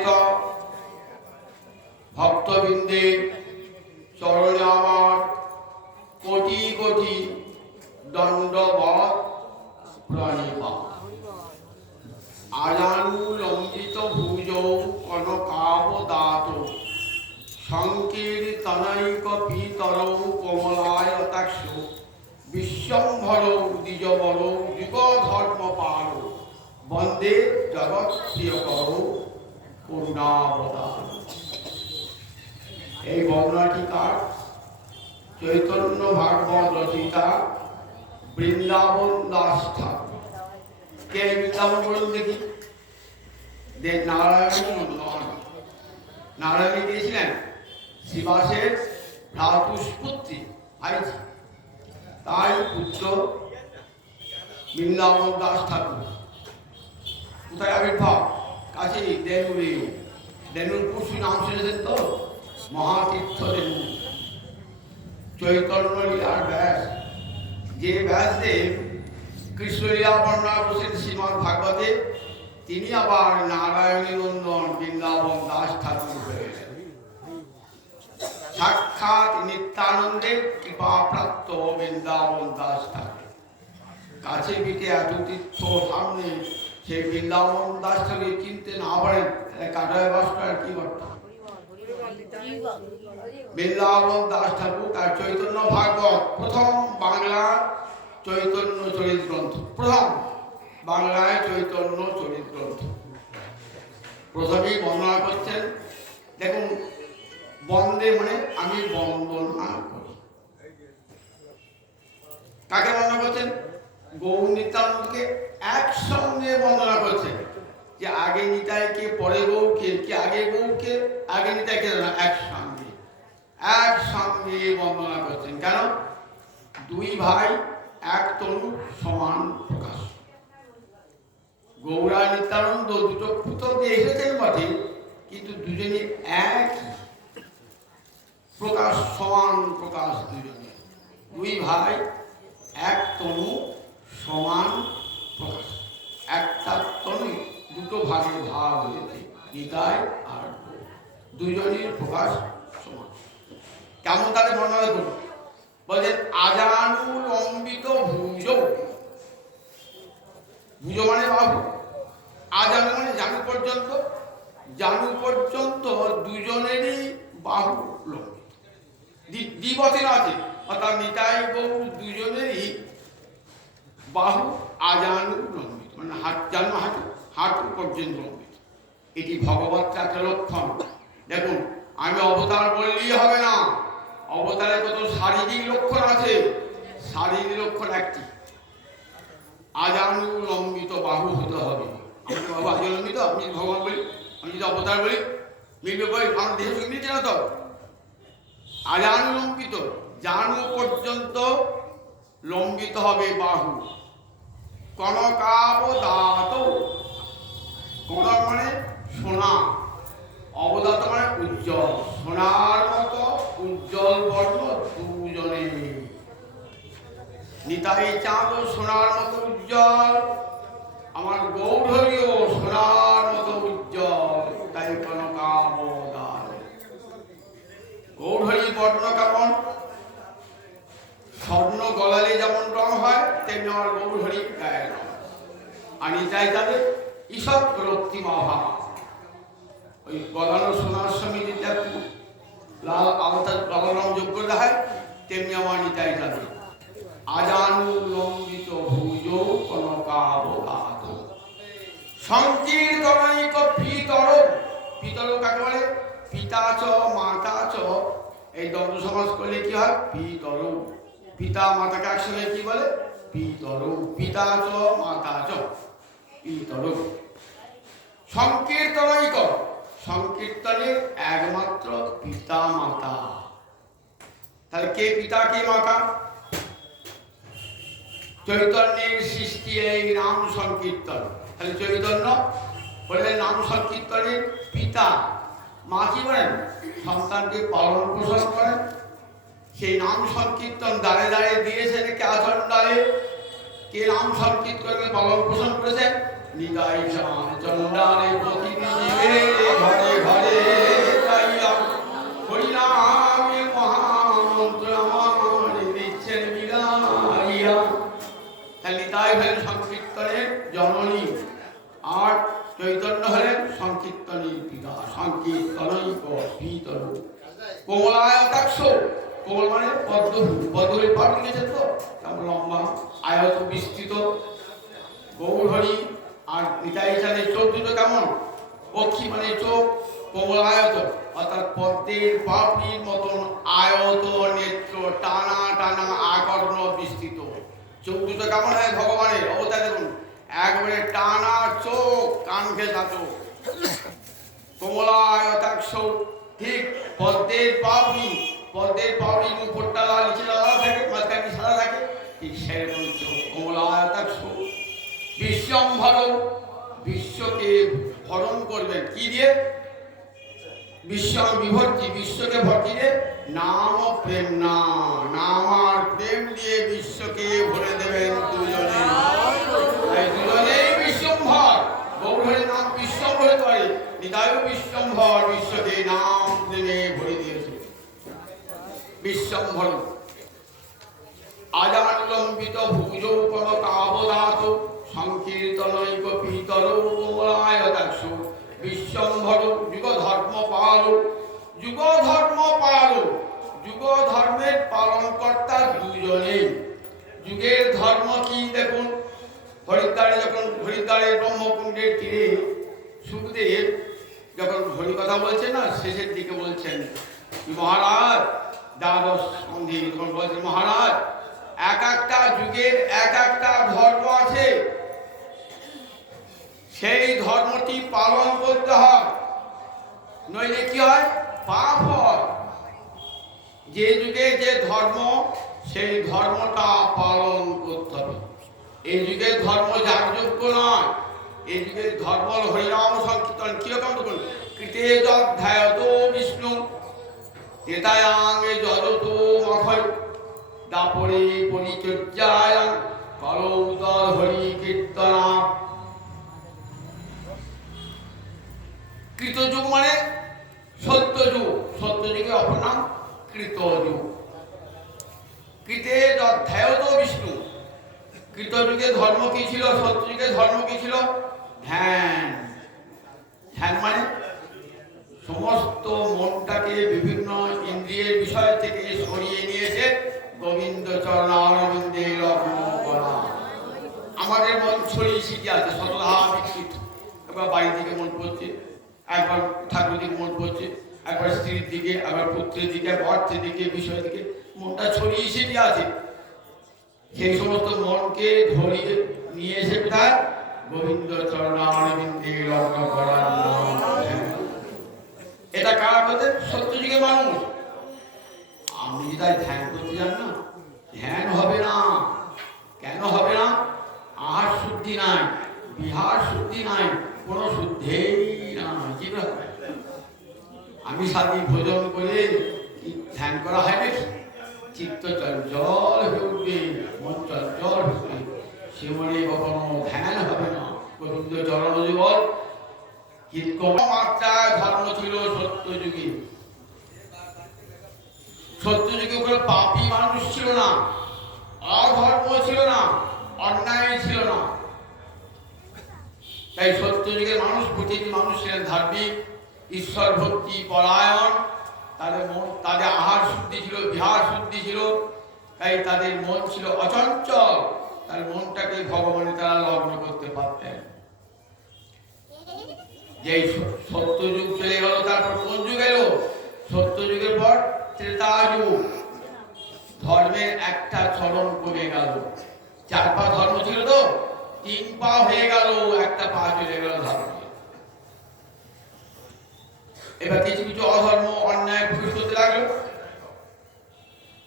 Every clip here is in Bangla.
সমবেত ভক্তবৃন্দের চরণে আমার কোটি কোটি দণ্ডবৎ প্রণিপাত। আজানুলম্বিত ভুজৌ কনকাবদাত সংকীর্তনৈক পীতরৌ কমলায়তাক্ষ বিশ্বম্ভরৌ দ্বিজবরৌ যুগধর্মপালৌ বন্দে জগৎপ্রিয়করৌ করুণাবতার। এই বর্ণনাটি কার? চৈতন্য ভাগবত রচিতা বৃন্দাবন দাস ঠাকুর। কে বৃন্দাবন বলুন দেখি? নারায়ণ নন্দন। নারায়ণ দিয়েছিলেন শিবাসের ভ্রাতুষ্পুত্রী ভাইজি, তাই পুত্র বৃন্দাবন দাস ঠাকুর। কোথায় আবির্ভাব? কাছেই দেনুরে। দেনুর পশু নাম শুনেছেন তো? মহাতীর্থ দেনু। চৈতন্য লীলার ব্যাস, যে ব্যাসদেব কৃষ্ণলীলা বর্ণনা করেছেন শ্রীমদ্ ভাগবতে, তিনি আবার নারায়ণী নন্দন বৃন্দাবন দাস ঠাকুর হয়েছেন। সাক্ষাৎ নিত্যানন্দের কৃপাপ্রাপ্ত বৃন্দাবন দাস ঠাকুর। কাছে পিঠে এত তীর্থ সামনে, সেই বৃন্দাবন দাস ঠাকুর চিনতে না পারেন, কাটায় বাস করার কি করতাম? বৃন্দাবন দাস ঠাকুর তার চৈতন্য ভাগবত, প্রথম বাংলা চৈতন্য চরিত গ্রন্থ, প্রথম বাংলায় চৈতন্য চরিত গ্রন্থ। প্রথমেই বর্ণনা করছেন, দেখুন, বন্দে মানে আমি বন্দনা করি। কাকে বন্দনা করছেন? গৌর নিত্যানন্দকে একসঙ্গে বন্দনা করছেন। যে আগে নিতাইকে পরে গৌরকে, কে আগে গৌরকে আগে নিতাইকে, একসঙ্গে একসঙ্গে বন্দনা করছেন। কেন? দুই ভাই এক তনু সমান প্রকাশ। গৌরা নিত্যানন্দ দুটো পুত্র দিয়ে এসেছেন বটে, কিন্তু দুজনে একই প্রকাশ, সমান প্রকাশ দুজনে। দুই ভাই এক তনু সমান প্রকাশ। একটা তনু দুটো ভাগে ভাগ হয়েছে, নিতাই আর দুজনের প্রকাশ সমান। কেমন তাদের বর্ণনা করুন? বলছেন আজানুলম্বিত ভুজ। ভুজ মানে বাহু, আজানু মানে জানু পর্যন্ত। জানু পর্যন্ত দুজনেরই বাহু লম্বিত, দ্বিবচন আছে, অর্থাৎ নিতাই গৌর দুজনেরই বাহু আজানু লম্বিত, মানে জানু হাঁটু, হাঁটু পর্যন্ত লম্বিত। এটি ভগবত একটা লক্ষণ। দেখুন, আমি অবতার বললেই হবে না, অবতারে কত শারীরিক লক্ষণ আছে। শারীরিক লক্ষণ একটি, আজানুলম্বিত বাহু হতে হবে। আমি বাহু আজানুলম্বিত, আমি ভগবান বলি, আমি যদি অবতার বলি মিলবে, বই আমার দেহের সঙ্গে মিলছে না তো। আজানুলম্বিত, জানু পর্যন্ত লম্বিত হবে বাহু। কনকাবদাত, কনক মানে সোনা, অবদাত মানে উজ্জ্বল, সোনার মতো উজ্জ্বল বর্ণ দুজনে। নিতাই চাঁদ সোনার মতো উজ্জ্বল, আমার গৌরহরিও সোনার মতো উজ্জ্বল, তাই কনকাবদাত। গৌরহরি বর্ণ কেমন? স্বর্ণ গলালে যেমন রং হয়, তেমনি আমার গৌরহরি গায়ের রং। আর নিতাই তাদের ঈষৎ রক্তিমহা, ওই গলানো সোনার সঙ্গে যেটা একটু লাল আলতা লাল রং যোগ করে দেখায়, তেমনি আমার নিতাই তাদের আজানুলম্বিত ভুজ কনকাবদাত। সংকীর্তনৈক পীতর। পীতর কাকে বলে? পিতা চ মাতা চ, এই দ্বন্দ্ব সমাস করলে কি হয়? পীতর। পিতা মাতাকে একসঙ্গে কি বলে? পীতর। পিতা চ মাতা চ, পীতর। সংকীর্তনৈক, সংকীর্তনের একমাত্র পিতা মাতা। তাহলে কে পিতা কে মাতা? চৈতন্যের সৃষ্টি এই নাম সংকীর্তন। তাহলে চৈতন্য বললেন নাম সংকীর্তনের পিতা। মা কি বলেন? সন্তানকে পালন পোষণ করেন। সেই নাম সংকীর্তন দাঁড়ে দাঁড়িয়ে দিয়েছেন কে? আচরণ ডালে কে নাম সংকীর্তনকে পালন পোষণ করেছেন? নিতাই চাঁদ চন্ডালে প্রতিদিন পিতর কোমলায়তাক্ষ, কোমল মানে পদ্ম, পদ্মের পাঠ লিখেছেন তো, তেমন লম্বা আয়ত বিস্তৃত গৌরহরি। আর নিতাই চাঁদের চোখ দুটো কেমন, পক্ষী মানে চোখ, কোমলায়ত অর্থাৎ পদ্মের পাপড়ির মতন আয়ত নেত্র, টানা টানা আকর্ণ বিস্তৃত। চোখ দুটো কেমন হয় ভগবানের অবতার দেখুন, একবারে টানা চোখ, কান ঘেঁষা চোখ, কোমলায়তাক্ষ। ঠিক পদ্মের পাপড়ি, পদ্মের পাপড়ির উপরটা লাল, নিচে লাল থাকে, মাঝখানে সাদা থাকে, ঠিক সেরকম চোখ, কোমলায়তাক্ষ। বিশ্বম্ভর, বিশ্বকে ভরণ করবেন কি দিয়ে, বিশ্ব বিভর্তি, বিশ্বকে ভর্তি দিয়ে নাম ও প্রেম, নাম আর প্রেম দিয়ে বিশ্বকে ভরে দেবেন দুজনে। দুজনেই বিশ্বম্ভর, গৌরহরির নাম বিশ্বম্ভর করে, নিতাই বিশ্বম্ভর, বিশ্বকে নাম প্রেমে ভরে দিয়েছে। বিশ্বম্ভর আজানুলম্বিত ভুজৌ কনকাবদাত সংকীর্তনৈক পিতর কোমলায়তাক্ষ। বিশ্বম্ভর যুগ ধর্ম পাল, যুগ ধর্ম পাল, যুগ ধর্মের পালনকর্তা দুজনেই। যুগের ধর্ম কি দেখুন, হরিদ্বারে যখন, হরিদ্বারের ব্রহ্মকুণ্ডের তীরে সুখদেব যখন হরি কথা বলছেন না, শেষের দিকে বলছেন মহারাজ, দ্বাদশ সন্ধি যখন বলছেন মহারাজ এক একটা যুগের এক একটা ধর্ম আছে, সেই ধর্মটি পালন করতে হয়, নইলে কি হয়, পাপ হয়। যে যুগে যে ধর্ম, সেই ধর্মটা পালন করতে হবে। এই যুগের ধর্ম যাগযোগ্য নয়, এই যুগের ধর্ম হরিনাম সংকীর্তন। কিরকম দেখুন, কৃতে যধ্যায়ত বিষ্ণু তেতায়াঙ্গে যজত মখয় দাপরে পরিচর্যায় করৌদর হরি কীর্তনা। কৃতযুগ মানে সত্যযুগ, সত্যযুগের অপর নাম কৃতযুগ। কৃতে যধ্যায়ত বিষ্ণু, কৃতযুগে ধর্ম কি ছিল, সত্যযুগে ধর্ম কি ছিল, ধ্যান। ধ্যান মানে সমস্ত মনটাকে বিভিন্ন ইন্দ্রিয়ের বিষয় থেকে সরিয়ে নিয়েছে গোবিন্দ চরণারবিন্দে লগ্ন করা। আমাদের মন ছড়িয়ে ছিটিয়ে আছে, শতধা বিক্ষিপ্ত, একবার বাড়ির দিকে মন পড়ছে, একবার ঠাকুর দিকে মন পড়ছে, একবার স্ত্রীর দিকে, একবার পুত্রের দিকে, অর্থের দিকে, বিষয়ের দিকে, মনটা ছড়িয়ে ছিটিয়ে আছে। সেই সমস্ত মনকে ধরিয়ে নিয়ে এসে কোথায়, গোবিন্দ চরণারবিন্দে লগ্ন করার নাম ধ্যান। এটা কারা করতে, সত্যযুগের মানুষ। আপনি যদি তাই ধ্যান করতে যান না, ধ্যান হবে না। কেন হবে না, আহার শুদ্ধি নাই, বিহার শুদ্ধি নাই, কোনো শুদ্ধেই না। কি আমি সাথে ভোজন করে ধ্যান করা হয় নাকি, চিত্ত চঞ্চল হয়ে উঠবে, মন চঞ্চল উঠবে, সে মনে কখনো ধ্যান হবে না। গোবিন্দ চরণ যুগল মাত্রায় ধর্ম ছিল সত্যযুগে। সত্যযুগে কোনো পাপী মানুষ ছিল না, অধর্ম ছিল না, অন্যায় ছিল না। তাই সত্যযুগের মানুষ, প্রতিটি মানুষ ছিলেন ধার্মিক, ঈশ্বর ভক্তি পরায়ণ। তাদের মন, তাদের আহার শুদ্ধি ছিল, বিহার শুদ্ধি ছিল, তাই তাদের মন ছিল অচঞ্চল। তার মনটাকে ভগবানে তারা লগ্ন করতে পারতেন। যেই সত্যযুগ চলে গেল, তারপর কোন যুগ এলো, সত্যযুগের পর ত্রেতা যুগ। ধর্মের একটা চরণ কমে গেল, 4 পা ধর্ম ছিল তো 3 পা হয়ে গেল, একটা পা চলে গেল ধর্ম। এবার কিছু কিছু অধর্ম অন্যায় প্রবেশ করতে লাগলো,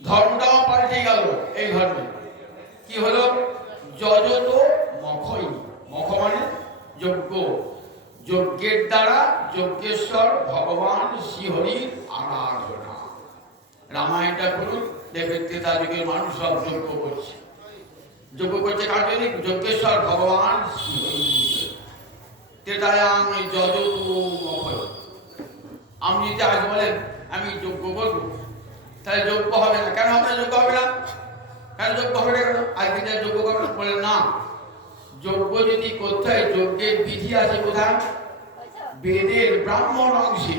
ধর্মটাও পাল্টে গেল। এই ধর্মে কি হলো, যজত মখই, মখ মানে যজ্ঞ, যজ্ঞের দ্বারা যজ্ঞেশ্বর ভগবান শ্রীহরির আরাধনা। রামায়ণটা করুন, দেখবেন ত্রেতা যুগের মানুষ সব যজ্ঞ করছে। যজ্ঞ করছে কার জন্য, যজ্ঞেশ্বর ভগবান শ্রীহরি। ত্রেতায়াং যজত মখই। আপনি যদি আজ বলেন আমি যজ্ঞ করবো, তাহলে যজ্ঞ হবে না। কেন হবে না, যজ্ঞ হবে না, কেন যজ্ঞ হবে না, কেন আজকে যজ্ঞ করবেন, বলেন না। যজ্ঞ যদি করতে হয়, যজ্ঞের বিধি আছে কোথায়, বেদের ব্রাহ্মণ অংশে।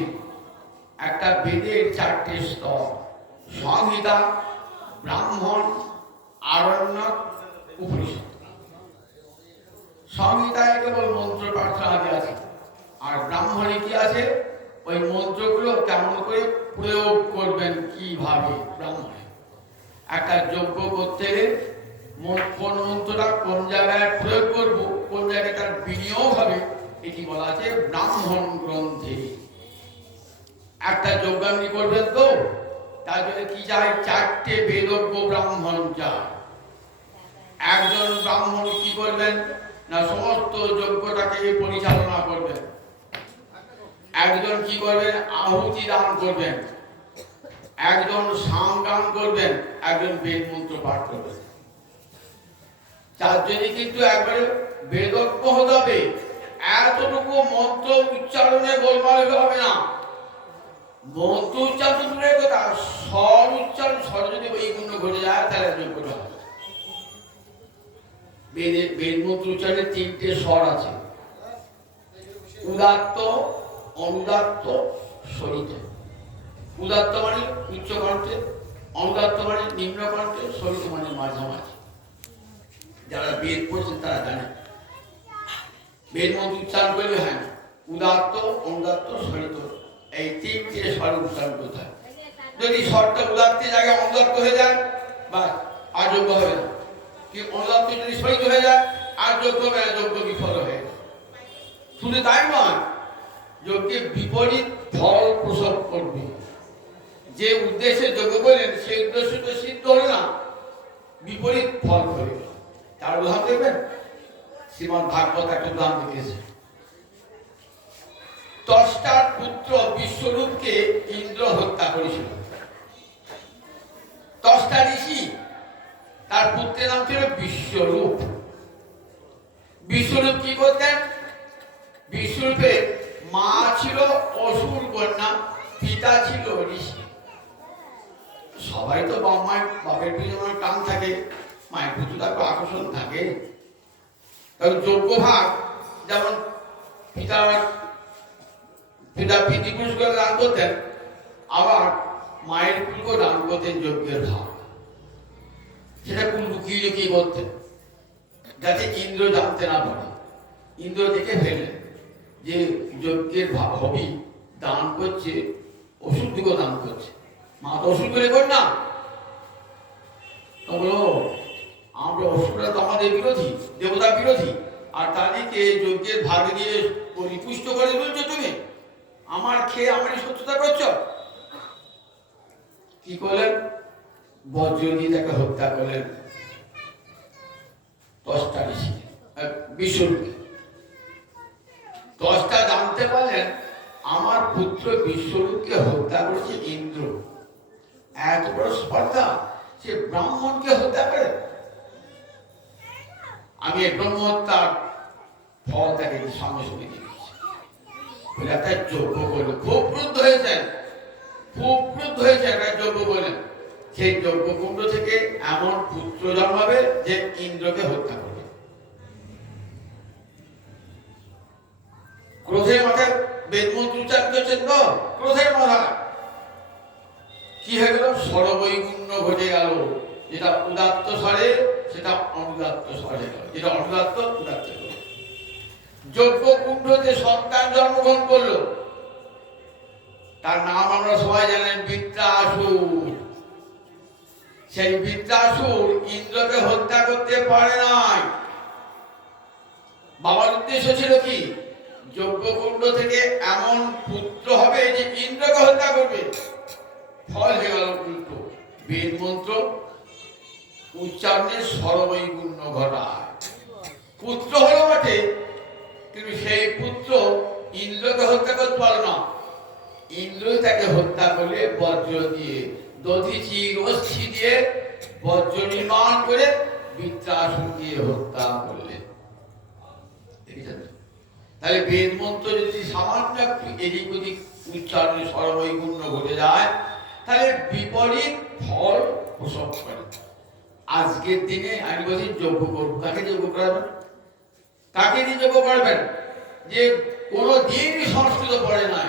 একটা বেদের 4টে স্তর: সংহিতা, ব্রাহ্মণ, আরণ্যক, উপনিষদ। সংহিতায় কেবল মন্ত্র প্রার্থনা আছে, আর ব্রাহ্মণে কি আছে? ওই মন্ত্রগুলো কেমন করে প্রয়োগ করবেন, কিভাবে। ব্রাহ্মণে একটা যজ্ঞ করতে কোন মন্ত্রটা কোন জায়গায় প্রয়োগ করব, কোন জায়গায় তার বিনিয়োগ হবে, এটি বলা আছে ব্রাহ্মণ গ্রন্থে। একটা যজ্ঞাগ্নি করবেন তো তার জন্য কি চাই? 4টে বেদজ্ঞ ব্রাহ্মণ চাই। একজন ব্রাহ্মণ কি করবেন না, সমস্ত যজ্ঞটাকে পরিচালনা করবেন। একজন কি করবেন? আহুতি দান করবেন। একজন সামগান করবেন। একজন বেদ মন্ত্র পাঠ করবেন। 4 জনই কিন্তু একবারে বেদজ্ঞ হতে হবে। এতটুকু মন্ত্র উচ্চারণে গোলমাল হবে না। মন্ত্র উচ্চারণ দূরের কথা, স্বর উচ্চারণ, স্বর যদি বৈগুণ্য ঘটে যায় তাহলে যোগ্যটা হবে। বেদ মন্ত্র উচ্চারণে 3টে স্বর আছে: উদাত্ত, অনুদাত্ত, সরিত। উদাত্ত মানে উচ্চ কণ্ঠে, অনুদাত্ত মানে নিম্ন কণ্ঠে, সরিত মানে মাঝামাঝি। যারা বেদ পড়ছেন তারা জানেন বেদ মন্ত্র উচ্চারণ করলে হয় না। উদাত্ত, অনুদাত্ত, সরিত, এই 3টে স্বর উচ্চারণ করতে হয়। যদি স্বরটা উদাত্তের জায়গায় অনুদাত্ত হয়ে যায় বা অযোগ্য হবে না, কি অনুদাত্ত যদি সরিত হয়ে যায় আর যোগ্য হবে না, যোগ্য বিফল হয়ে যায়। শুধু তাই নয়, যজ্ঞে বিপরীত ফল প্রসব করবে। যে উদ্দেশ্যে যজ্ঞ করলেন সেই উদ্দেশ্য তো সিদ্ধ হলো না, বিপরীত ফল করবে। তার উদাহরণ দেখবেন, শ্রীমদ্ ভাগবত একটা উদাহরণ দিয়েছে। ত্বষ্টার পুত্র বিশ্বরূপকে ইন্দ্র হত্যা করেছিল। ত্বষ্টা ঋষি, তার পুত্রের নাম ছিল বিশ্বরূপ। বিশ্বরূপ কি করতেন? বিশ্বরূপের মা ছিল অসুর কন্যা, পিতা ছিল ঋষি। সবাই তো মায়ের বাপের পিছনে টান থাকে, মায়ের প্রতি তার আকর্ষণ থাকে। কারণ যোগ্য ভাগ যেমন পিতা পিতৃপুরুষকে দান করতেন, আবার মায়ের কুলকে দান করতেন যজ্ঞের ভাগ। সেটা লুকিয়ে লুকিয়ে করতেন যাতে ইন্দ্র জানতে না পারে। ইন্দ্র দেখে ফেলেন যে যজ্ঞের হবি দান করছে, ওষুধকে দান করছে, মা তো ওষুধ করে কর না। বলো আমরা অসুররা তো আমাদের বিরোধী, দেবতা বিরোধী, আর তাদেরকে যজ্ঞের ভাগ দিয়ে পরিপুষ্ট করে বলছো তুমি, আমার খেয়ে আমারই শত্রুতা করছো। কি করলেন? বজ্র দিয়ে তাকে হত্যা করলেন। ত্বষ্টা ঋষি বিশ্বরূপকে। ত্বষ্টা জানতে পারলেন আমার পুত্র বিশ্বরূপকে হত্যা করেছে ইন্দ্র। এত বড় স্পর্ধা, সে ব্রাহ্মণকে হত্যা করে। আমি এই ব্রহ্মহত্যার ফল তাকে সঙ্গে সঙ্গে দিয়ে দিচ্ছি বলে একটা যজ্ঞ করলো। খুব ক্রুদ্ধ হয়েছেন, খুব ক্রুদ্ধ হয়েছে, একটা যজ্ঞ করলেন। সেই যজ্ঞকুণ্ড থেকে এমন পুত্র জন্মাবে যে ইন্দ্রকে হত্যা করবে। ক্রোধের মাথায় বেদমন্ত্র উচ্চারণ করছেন তো, ক্রোধের মাথায় কি হয়ে গেল? সরবৈগুণ্য ঘটে গেল। যেটা উদাত্ত স্বরে সেটা অনুদাত্ত স্বরে গেল, যেটা অনুদাত্ত উদাত্ত গেল। যজ্ঞকুণ্ডতে সন্তান জন্মগ্রহণ করলো, তার নাম আমরা সবাই জানেন বৃত্রাসুর। সেই বৃত্রাসুর ইন্দ্রকে হত্যা করতে পারে নাই। বাবার উদ্দেশ্য ছিল কি? যজ্ঞকুণ্ড থেকে এমন পুত্র হবে যে ইন্দ্রকে হত্যা করবে। ফল হয়ে গেল উল্টো। বেদ মন্ত্র উচ্চারণের সরবৈগুণ্য ঘটায়। পুত্র হলো বটে, কিন্তু সেই পুত্র ইন্দ্রকে হত্যা করতে পারল না। ইন্দ্রই তাকে হত্যা করলে বজ্র দিয়ে, দধিচি রশ্মি দিয়ে বজ্র নির্মাণ করে বৃত্রাসুর দিয়ে হত্যা করলেন। তাহলে বেদ মন্ত্র যদি সামান্য একটু এদিক ওদিক উচ্চারণে সরবৈগুণ্য ঘটে যায় তাহলে বিপরীত ফল প্রসব করে। আজকের দিনে আমি বলছি যজ্ঞ করব, কাকে যজ্ঞ করাবেন? কাকে দিয়ে যজ্ঞ করবেন? যে কোনোদিন সংস্কৃত পড়ে নাই,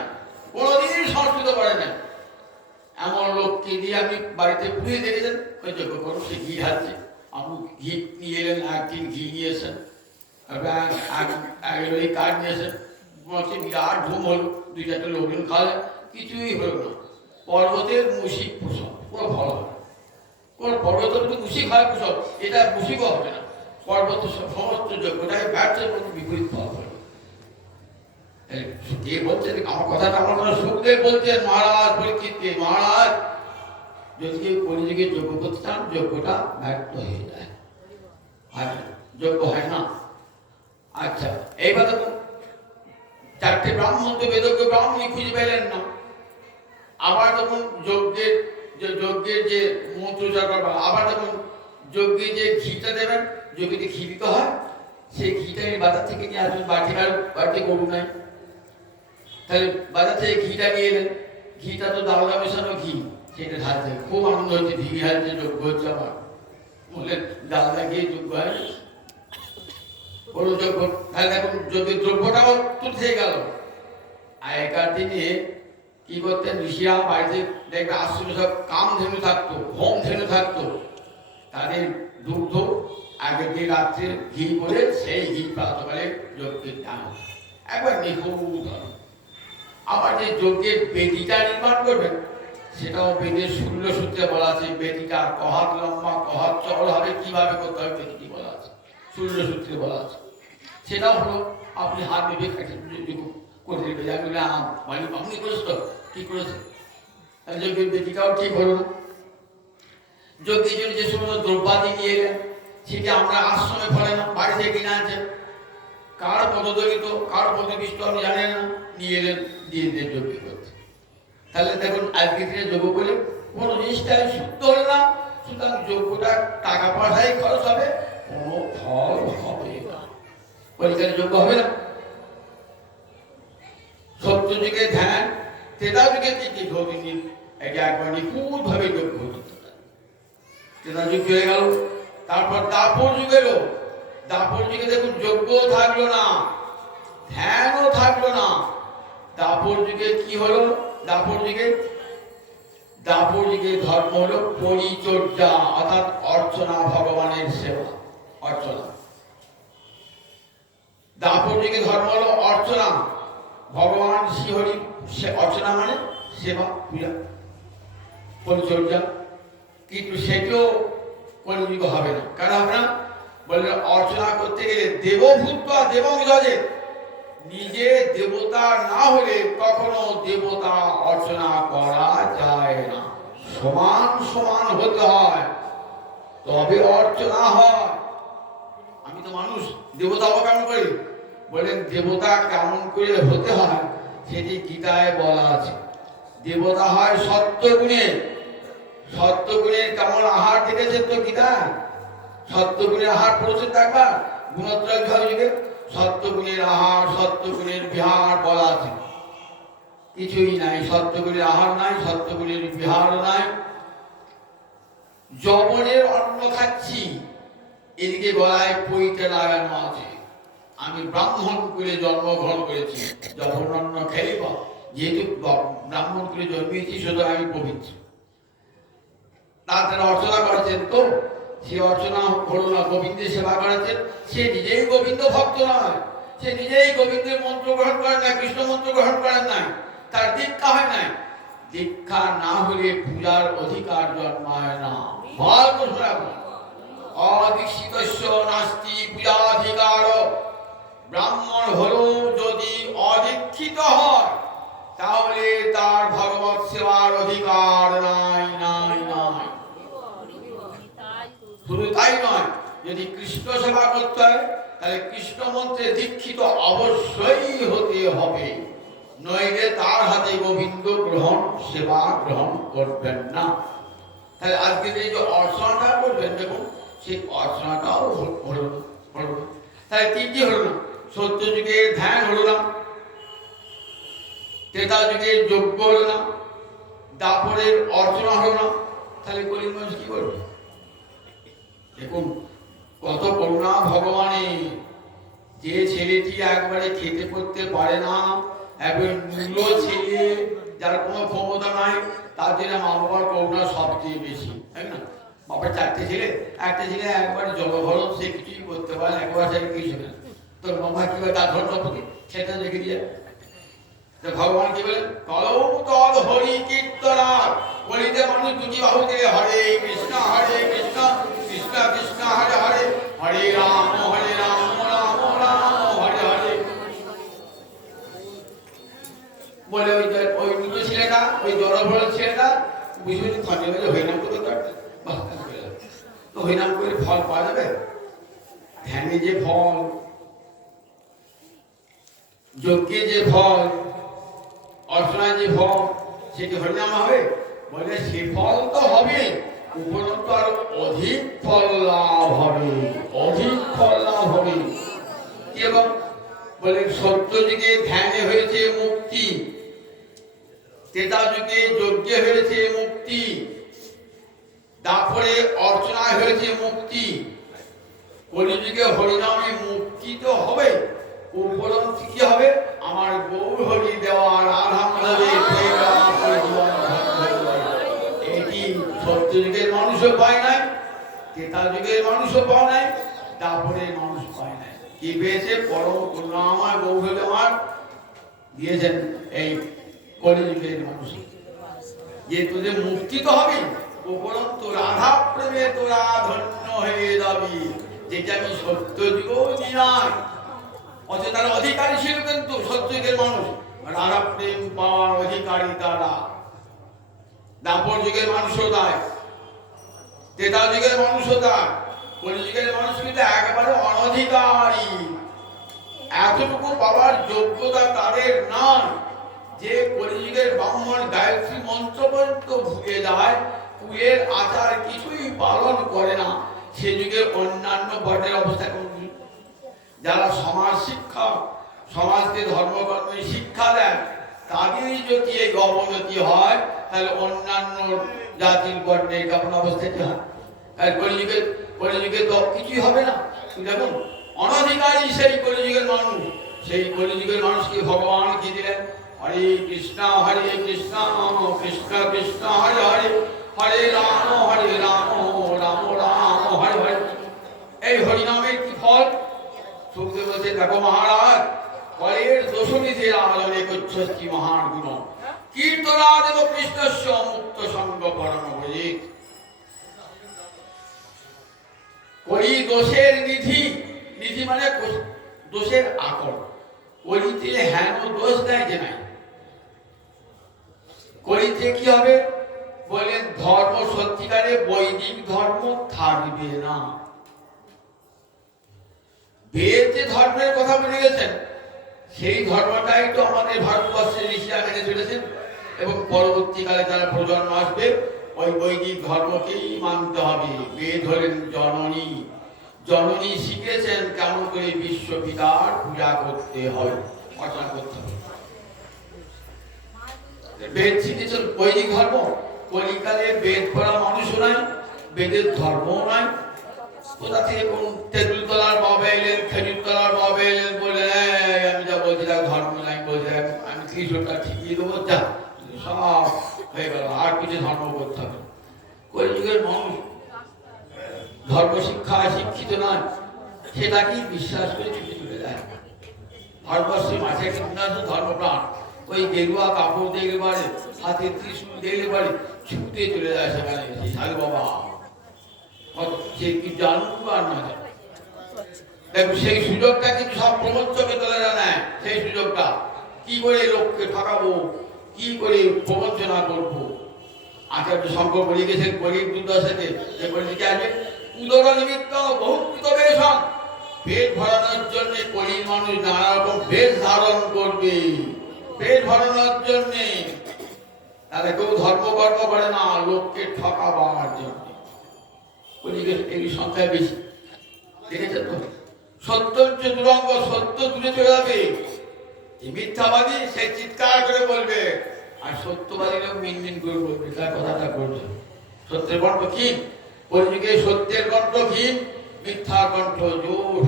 কোনোদিন সংস্কৃত করে না। এমন লোককে দিয়ে আমি বাড়িতে পুড়িয়ে দেখেছেন, ওই যজ্ঞ করো, সে ঘি ঢালছে, আপনি ঘি নিয়ে এলেন, একদিন ঘি নিয়ে এসেন, ওই কাঠ নিয়ে এসেন, বলছে বিরাট ধুম হলো, 2-4টে লোকজন খাওয়া, কিছুই হলো না। পর্বতের মুশিক পোষক কোনো ভালো হবে, কোন পর্বতের মুশিক হয় পোষক, এটা মুশিকও হবে না। পর্বত সমস্ত যোগ্যটাকে ব্যর্থ বিপরীত ফল হবে। কে বলছেন আমার কথাটা? আমার সুখদেব বলছেন মহারাজ পরীক্ষিতকে, মহারাজ যদি কেউ কলিযুগে যোগ্য করতে চান, যোগ্যটা ব্যর্থ হয়ে যায়, আর যোগ্য হয় না। আচ্ছা, এইবার দেখুন 4টে ব্রাহ্মণ তো বেদজ্ঞ ব্রাহ্মণই খুঁজে পেলেন না। আবার দেখুন যজ্ঞের যে মন্ত্রোচ্চার করবেন, আবার দেখুন যজ্ঞে যে ঘিটা দেবেন, যজ্ঞে ঘি দিতে হয়, সেই ঘিটা বাজার থেকে নিয়ে আসবেন, বাড়িতে গরু নাই, তাহলে বাজার থেকে ঘিটা নিয়ে এলেন, ঘিটা তো ডালদা মেশানো ঘি, সেটা ঢালছে, খুব আনন্দ হচ্ছে, ঘি ঢালছে, যজ্ঞ হচ্ছে। আমার বললেন ডালদা গিয়ে যজ্ঞ হয় যজ্ঞ, তাহলে দেখুন যজ্ঞের দ্রব্যটাও তুলতে গেল। আগেকার দিনে কি করতেন ঋষিরা, বাড়িতে দেখবে আশ্রমে সব কামধেনু থাকতো, হোম ধেনু থাকতো, তাদের দুগ্ধ আগের দিন রাত্রে ঘি করে সেই ঘি প্রাতকালে যজ্ঞের দান একবার নিখুঁত। আবার যে যজ্ঞের বেদিটা নির্মাণ করবেন, সেটাও বেদের 16 সূত্রে বলা আছে। বেদিটা কহাত লম্বা কহাত চওড়া হবে, কিভাবে করতে হবে বেদিটি বলা আছে, 16 সূত্রে বলা আছে। সেটাও হলো আপনি হাত নেবে করে দেবে, আপনি করেছ তো কি করেছে, যজ্ঞের বেদিটাও ঠিক হলো না। যজ্ঞের জন্য যে সমস্ত দ্রব্যাদি নিয়ে এলেন, সেটি আমরা আশ্রমে ফলে না, বাড়ি থেকে কিনে আনছেন, কার পদদলিত কার পদবিষ্ট আপনি জানেন না, নিয়ে এলেন, দিয়ে দিয়ে যজ্ঞ করছে। তাহলে দেখুন আজকে দিনে যজ্ঞ করে কোনো জিনিসটাই শুদ্ধ হলো না, সুতরাং যজ্ঞটা টাকা পয়সায় খরচ হবে, কোনো ফল হবে না, পরীক্ষার যোগ্য হবে না। সত্য যুগে ধ্যান, তেতা যুগে ধরিনি, এটা একবার নিখুঁত ভাবে যোগ্য হতো। তেতা যুগ হয়ে গেল, তারপর দাপর যুগ এলো। দাপর যুগে দেখুন যজ্ঞ থাকলো না, ধ্যানও থাকলো না। দাপর যুগে কি হলো? দাপর যুগে ধর্ম হলো পরিচর্যা, অর্থাৎ অর্চনা, ভগবানের সেবা, অর্চনা। দাপর যুগে ধর্ম হলো অর্চনা, ভগবান শ্রীহরি, অর্চনা মানে সেবা, পূজা, পরিচর্যা। কিন্তু সেটিও কলিযুগ হবে না। কেন হবে না? বললে অর্চনা করতে গেলে দেবভূত দেবং যজে, নিজে দেবতা না হলে কখনো দেবতা অর্চনা করা যায় না। সমান সমান হতে হয়, তবে অর্চনা হয়। আমি তো মানুষ, দেবতা হবো কেমন করে? বলেন দেবতা কেমন করে হতে হয় সেটি গীতায় বলা আছে। দেবতা হয় সত্যগুণে। সত্যগুণের কেমন আহার দেখেছেন তো গীতায়? সত্যগুণের আহার পড়েছেন একবার? গুণত্রয় যুগে সত্যগুণের আহার, সত্যগুণের বিহার বলা আছে। কিছুই নাই, সত্যগুণের আহার নাই, সত্যগুণের বিহার নাই। যবনের অন্ন খাচ্ছি, এদিকে গলায় পইতে লাগানো আছে। আমি ব্রাহ্মণ কুলে জন্মগ্রহণ করেছি, যবন অন্ন খেয়ে, যেহেতু ব্রাহ্মণ কুলে জন্মেছি, সুতরাং আমি পবিত্র। তার অর্চনা করেছেন, তো সে অর্চনা হলো না, গোবিন্দের সেবা করেছেন। সে নিজেই গোবিন্দ ভক্ত নয়, সে নিজেই গোবিন্দের মন্ত্র গ্রহণ করেন না, কৃষ্ণ মন্ত্র গ্রহণ করেন নাই, তার দীক্ষা হয় নাই। দীক্ষা না হলে পূজার অধিকার জন্মায় না। অদীক্ষিতস্য নাস্তি পূজাধিকার। ব্রাহ্মণ হলো যদি অদীক্ষিত হয়, তাহলে তার ভগবত সেবার অধিকার নাই, নাই, নাই। শুধু তাই নয়, যদি কৃষ্ণ সেবা করতে হয়, তাহলে কৃষ্ণ মন্ত্রে দীক্ষিত অবশ্যই হতে হবে, নইলে তার হাতে গোবিন্দ গ্রহণ, সেবা গ্রহণ করবেন না। তাহলে আজকে যে অর্চনাটা করবেন, দেখুন সেই অর্চনাটাও হলো না। তাহলে তিনটি হলো না। সত্য যুগের ধ্যান হলো না, ত্রেতা যুগের যজ্ঞ হলো না, দাপরের অর্চনা হলো না। তাহলে কলির মানুষ কি করবে? দেখুন কত করুণা ভগবানের। যে ছেলেটি একবারে খেতে করতে পারে না, একবার মূল ছেলে যার কোনো ক্ষমতা নাই তার জন্য মা বাবার করুণা সবচেয়ে বেশি, তাই না? বাবার চারটে ছেলে, একটা ছেলে একবার জলভরণ, সে কিছুই করতে পারে, একবার সে কিছু না, তোর বাবা কি করে তার ধর সম্পত্তি সেটা রেখে দিয়ে ভগবান কি বলেন, কলৌ তল হরি কীর্তনা, বলিতে মানুষ দুটি বাহু থেকে হরে কৃষ্ণ কৃষ্ণ কৃষ্ণ হরে হরে, হরে রাম রাম রাম হরে হরে। বলে ওই দুটো ছেলেটা, ওই জলভরণ ছেলেটা বুঝবে খঞ্জে হয়ে হরিনাম করতে পারবে, তো হরিনাম করে ফল পাওয়া যাবে? ধ্যানে যে ফল, যজ্ঞে যে ফল, অর্চনায় যে ফল, সেটি হরিনাম হবে? বলে সে ফল তো হবে, উপরন্তু আরো অধিক ফল লাভ হবে, অধিক ফল লাভ হবে। এবং বলে সত্য যুগে ধ্যানে হয়েছে মুক্তি, ত্রেতা যুগে যজ্ঞে হয়েছে মুক্তি, তারপরে অর্চনায় হয়েছে মুক্তি, কলিযুগে হরিনামে মুক্তি তো হবে, উপরন্তু কি হবে? আমার গৌর হরি দেওয়া রাধা মাধবের এটি সত্য যুগের মানুষও পায় নাই, ত্রেতা যুগের মানুষও পায় নাই, তারপরে মানুষ পায় নাই। কি পেয়েছে? পরম করুণা আমার গৌর হরি আমার দিয়েছেন এই কলিযুগের মানুষ, যে তোদের মুক্তি তো হবে, উপরন্তু রাধা প্রেমে তোরা ধন্য হয়ে যাবি, যেটা আমি সত্য যুগেও দিনাই। অথচ তারা অধিকারী ছিল, কিন্তু সত্যযুগের মানুষ রাধা প্রেম পাওয়ার অধিকারী তারা। দাপর যুগের মানুষও তাই, ত্রেতা যুগের মানুষও তাই, কলিযুগের মানুষ কিন্তু একেবারে অনধিকারী। এতটুকু পাওয়ার যোগ্যতা তাদের নাই যে কলিযুগের ব্রাহ্মণ গায়ত্রী মন্ত্র পর্যন্ত ভুলে যায়, কুলের আচার কিছুই পালন করে না। সে যুগের অন্যান্য বর্ণের অবস্থা কেমন? যারা সমাজ শিক্ষা, সমাজকে ধর্মকর্মে শিক্ষা দেয়, তাদেরই যদি এই অবনতি হয়, তাহলে অন্যান্য জাতির বর্ণের কেমন অবস্থা কি হয়? আর কলিযুগে তো কিছুই হবে না। দেখুন, অনধিকারী সেই কলিযুগের মানুষ, সেই কলিযুগের মানুষকে ভগবান কি দিলেন? হরে কৃষ্ণ কৃষ্ণ কৃষ্ণ হরে হরে, হরে রাম রাম রাম হরে হরে। এই হরিনামের কি ফল? সুখদেব বলছে, দেখো মহারাজ, ফলের দোষণীতে আলোনে কচ্ছি মহান গুণ, কীর্তনাদেব কৃষ্ণস্য মুক্ত সঙ্গ পরম ভজে। কলি দোষের নিধি, নিধি মানে দোষের আকর, কলিতে হেন দোষ দেয় যে নাই। কলিতে কি হবে? বলে ধর্ম সত্যিকারে বৈদিক ধর্ম থাকবে না। বেদ যে ধর্মের কথা বলে গেছেন, সেই ধর্মটাই তো আমাদের ভারতবর্ষের ঋষিরা মেনে চলেছেন, এবং পরবর্তীকালে যারা প্রজন্ম আসবে ওই বৈদিক ধর্মকেই মানতে হবে। বেদ হলেন জননী, জননী শিখেছেন কেমন করে বিশ্বপিতার পূজা করতে হবে, অর্চনা করতে হবে। বেদ শিখেছেন বৈদিক ধর্ম, কলিকালে বেদ পড়া মানুষও নাই, বেদের ধর্মও নাই। কোথা থেকে কোন তেঁতুল তলার বাবা এলেন, খেজুর তলার বাবা এলেন, বলে আমি যা বলছি তার ধর্ম নাই, বলছে আমি ত্রিশটা ঠিকিয়ে দেবো, যা সব হয়ে গেল, আর কিছু ধর্ম করতে হবে। কলিযুগের মানুষ ধর্ম শিক্ষায় শিক্ষিত নয়, সেটাকেই বিশ্বাস করে ছুটে চলে যায়। ভারতবর্ষের মাঝে কিন্তু ধর্মপ্রাণ, ওই গেরুয়া কাপড় দেখলে পারে, হাতে ত্রিশূল দেখলে পারে, ছুটে চলে যায় সেখানে। সাধু বাবা সে কি জানুক আর না জানুক, দেখো সেই সুযোগটা কিন্তু সব প্রবঞ্চকে তোলেরা নেয়। সেই সুযোগটা কি করে লোককে ঠকাবো, কি করে প্রবঞ্চনা করবো। আচার্য শঙ্কর বলে গেছেন গরিব দুর্দশাকে, যে বলে কি আসবে উদর নিমিত্ত বহুকৃত বেশন, পেট ভরানোর জন্য কলির মানুষ নানা রকম বেশ ধারণ করবে, পেট ভরানোর জন্য। তাহলে কেউ ধর্মকর্ম করে না, লোককে ঠকাবার জন্য। কলিযুগের এই সংখ্যা বেশি, দেখেছেন তো? সত্য দুরঙ্গ, সত্য দূরে চলে যাবে। মিথ্যাবাদী সে চিৎকার করে বলবে, আর সত্যবাদীরা মিনমিন করে বলবে, তার কথাটা করবে। সত্যের কণ্ঠ ক্ষীণ, কলিযুগে সত্যের কণ্ঠ ক্ষীণ, মিথ্যার কণ্ঠ জোর।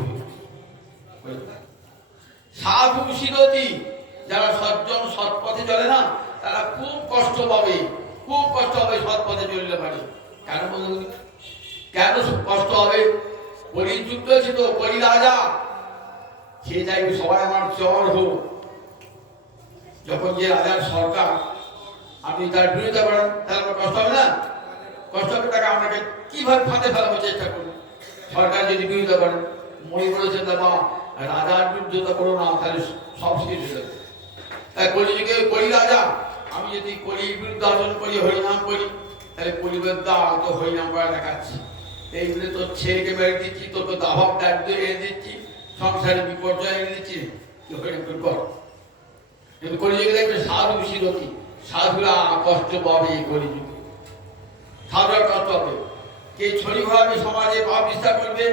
সাধু শিরতি, যারা সজ্জন সৎপথে চলে না, তারা খুব কষ্ট পাবে, খুব কষ্ট হবে সৎ পথে চললে পারে। কেন বলুন, কেন কষ্ট হবে? কলির যুদ্ধ ছিল, কলি রাজা, সে চাইবে সবাই আমার চর হোক। যখন যে রাজার সরকার, আপনি তার বিরোধিতা করেন, তাহলে আমার কষ্ট হবে না? কষ্ট হবে, তাকে আপনাকে কিভাবে ফাঁদে ফেলাবার চেষ্টা করুন। সরকার যদি বিরোধিতা করেন, মনে করেছেন বাবা রাজার বিরোধিতা করো না, তাহলে সব শেষ হয়ে যাবে। তাই কলিযুগে কলি রাজা, আমি যদি কলির বিরুদ্ধে আচরণ করি, হরিনাম করি, তাহলে কলিবেদ্যা তো হরিনাম করা দেখাচ্ছি, এইগুলো তোর ছেলেকে মেরে দিচ্ছি, তোর তো দাভাব দারিদ্র এনে দিচ্ছি, সংসারে বিপর্যয় এনে দিচ্ছি, কি হরিনাম কর। কিন্তু কলিযুগে দেখবে সাধু শিরতি, সাধুরা কষ্ট পাবে। কলিযুগে সাধুরা কষ্ট পাবে। কে ছড়ি ঘোরাবে, সমাজে ভাব বিস্তার করবে।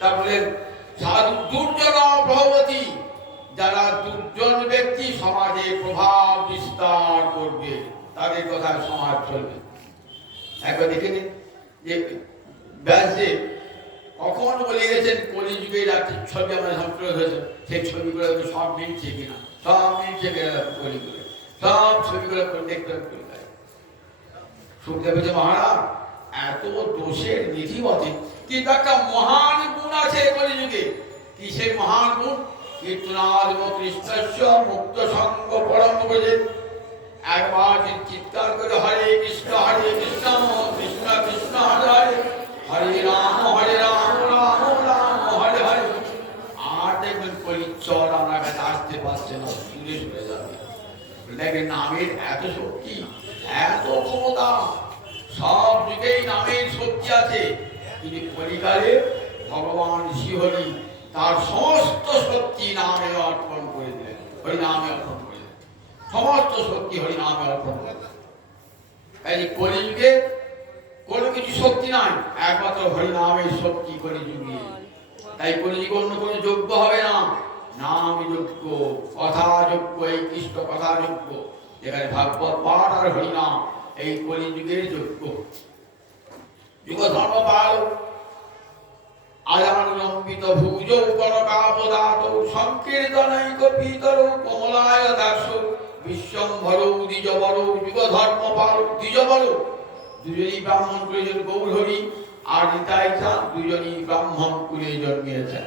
তারপরে সাধু দুর্জন প্রভাবতী, যারা দুর্জন ব্যক্তি সমাজে প্রভাব বিস্তার করবে, তাদের কথায় সমাজ চলবে। একবার দেখে নিন যে ব্যাসদেব কখন বলে গেছেন কলিযুগে রাত্রি ছবি আমাদের সংস্কৃত হয়েছে, সেই ছবিগুলো সব মিলছে কিনা, সব মিলছে কিনা, কলিযুগে সব ছবিগুলো দেখতে কলিকায়। সুখদেব বলছে মহারাজ এত দোষের নিধি বটে, কিন্তু একটা মহান গুণ আছে কলিযুগে। কিসের মহান গুণ? কীর্তনাদ কৃষ্ণস্য মুক্ত সঙ্গ পরম ব্রজে। একবার চিৎকার করে হরে কৃষ্ণ কৃষ্ণ কৃষ্ণ হরে হরে, হরে রাম রাম রাম হরে হরে। আর দেখবেন পরিচর আমার কাছে আসতে পারছে না, দূরে সরে যাবে। দেখবেন নামের এত শক্তি, এত ক্ষমতা, সব যুগেই নামের শক্তি আছে। কিন্তু কলিকালে ভগবান শ্রীহরি তার সমস্ত শক্তি নামে অর্পণ করে দিলেন, হরি নামে অর্পণ করে দিলেন, সমস্ত শক্তি হরি নামে অর্পণ করে দিলেন। তাই কলিযুগে কোনো কিছু শক্তি নাই, একমাত্র হরি নামের শক্তি কলিযুগে। তাই কলিযুগে অন্য কোনো যোগ্য হবে না, নাম যোগ্য, কথা যোগ্য, এই কৃষ্ণ কথা যোগ্য। যেখানে ভাগবত পাঠ আর হরিনাম, এই কলিযুগের যোগ্য। যুগ ধর্ম পাল আজানুলম্বিত ভুজ কনকাবদাত সংকীর্তনৈক পিতর কমলায় দাস বিশ্বম্ভর দ্বিজবর যুগ ধর্ম পাল দ্বিজবর। দুজনই ব্রাহ্মণ কুলে গৌরহরি আর নিতাই চাঁদ, দুজনই ব্রাহ্মণ কুলে জন্মিয়েছেন।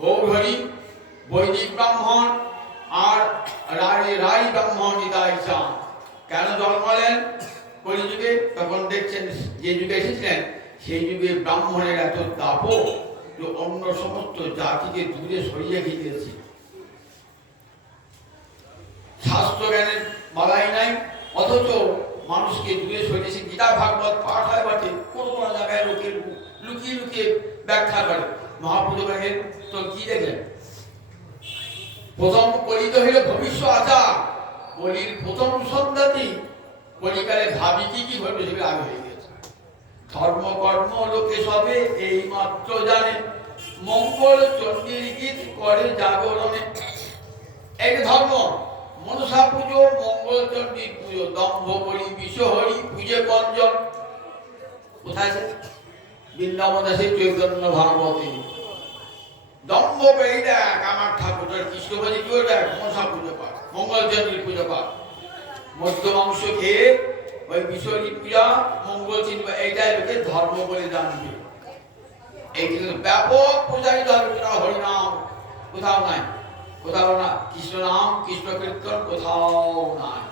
গৌরহরি বৈদিক ব্রাহ্মণ আর রাই ব্রাহ্মণ নিতাই চাঁদ। কেন জন্মালেন কলিযুগে? তখন দেখছেন যে যুগে এসেছিলেন সেই যুগে ব্রাহ্মণের এত দাপট যে অন্য সমস্ত জাতিকে দূরে সরিয়ে দিয়েছে। শাস্ত্র জ্ঞানের বালাই নাই, অথচ মানুষকে দূরে সরিয়েছে। গীতা ভাগবত পাঠ হয় বটে, কোন কোন জায়গায় লোকে লুকিয়ে লুকিয়ে ব্যাখ্যা করে। মহাপুরুষ তো কি দেখলেন? প্রথম কলিত হইল ভবিষ্য আচার, কলির প্রথম সন্ধ্যাটি কলিকালে ভাবি কি কি ঘটবে সেগুলো আগে হয়ে গেছে। ধর্ম কর্ম লোকে সবে এই মাত্র জানে, মঙ্গল চণ্ডীর গীত করে জাগরণে। এই ধর্ম, মনসা পুজো, মঙ্গল চণ্ডীর পুজো, দম্ভ করি বিশ্বহরি পুজো পঞ্জন। কোথায় আছে? বৃন্দাবন আছে চৈতন্য ভাগবতী। দম্ভ এই দেখ আমার ঠাকুর কৃষ্ণ বাজি কি দেখ, মনসা পুজো পাঠ, মঙ্গল চণ্ডীর পুজো পাঠ, মধ্য মাংস খেয়ে ওই বিশ্বহরি পূজা, মঙ্গল চিন্তা, এইটাই লোকে ধর্ম বলে জানবে। এই ব্যাপক পূজারিত হবে। হরিনাম কোথাও নাই, কোথাও না। কৃষ্ণ নাম কৃষ্ণ কীর্তন কোথাও নাই।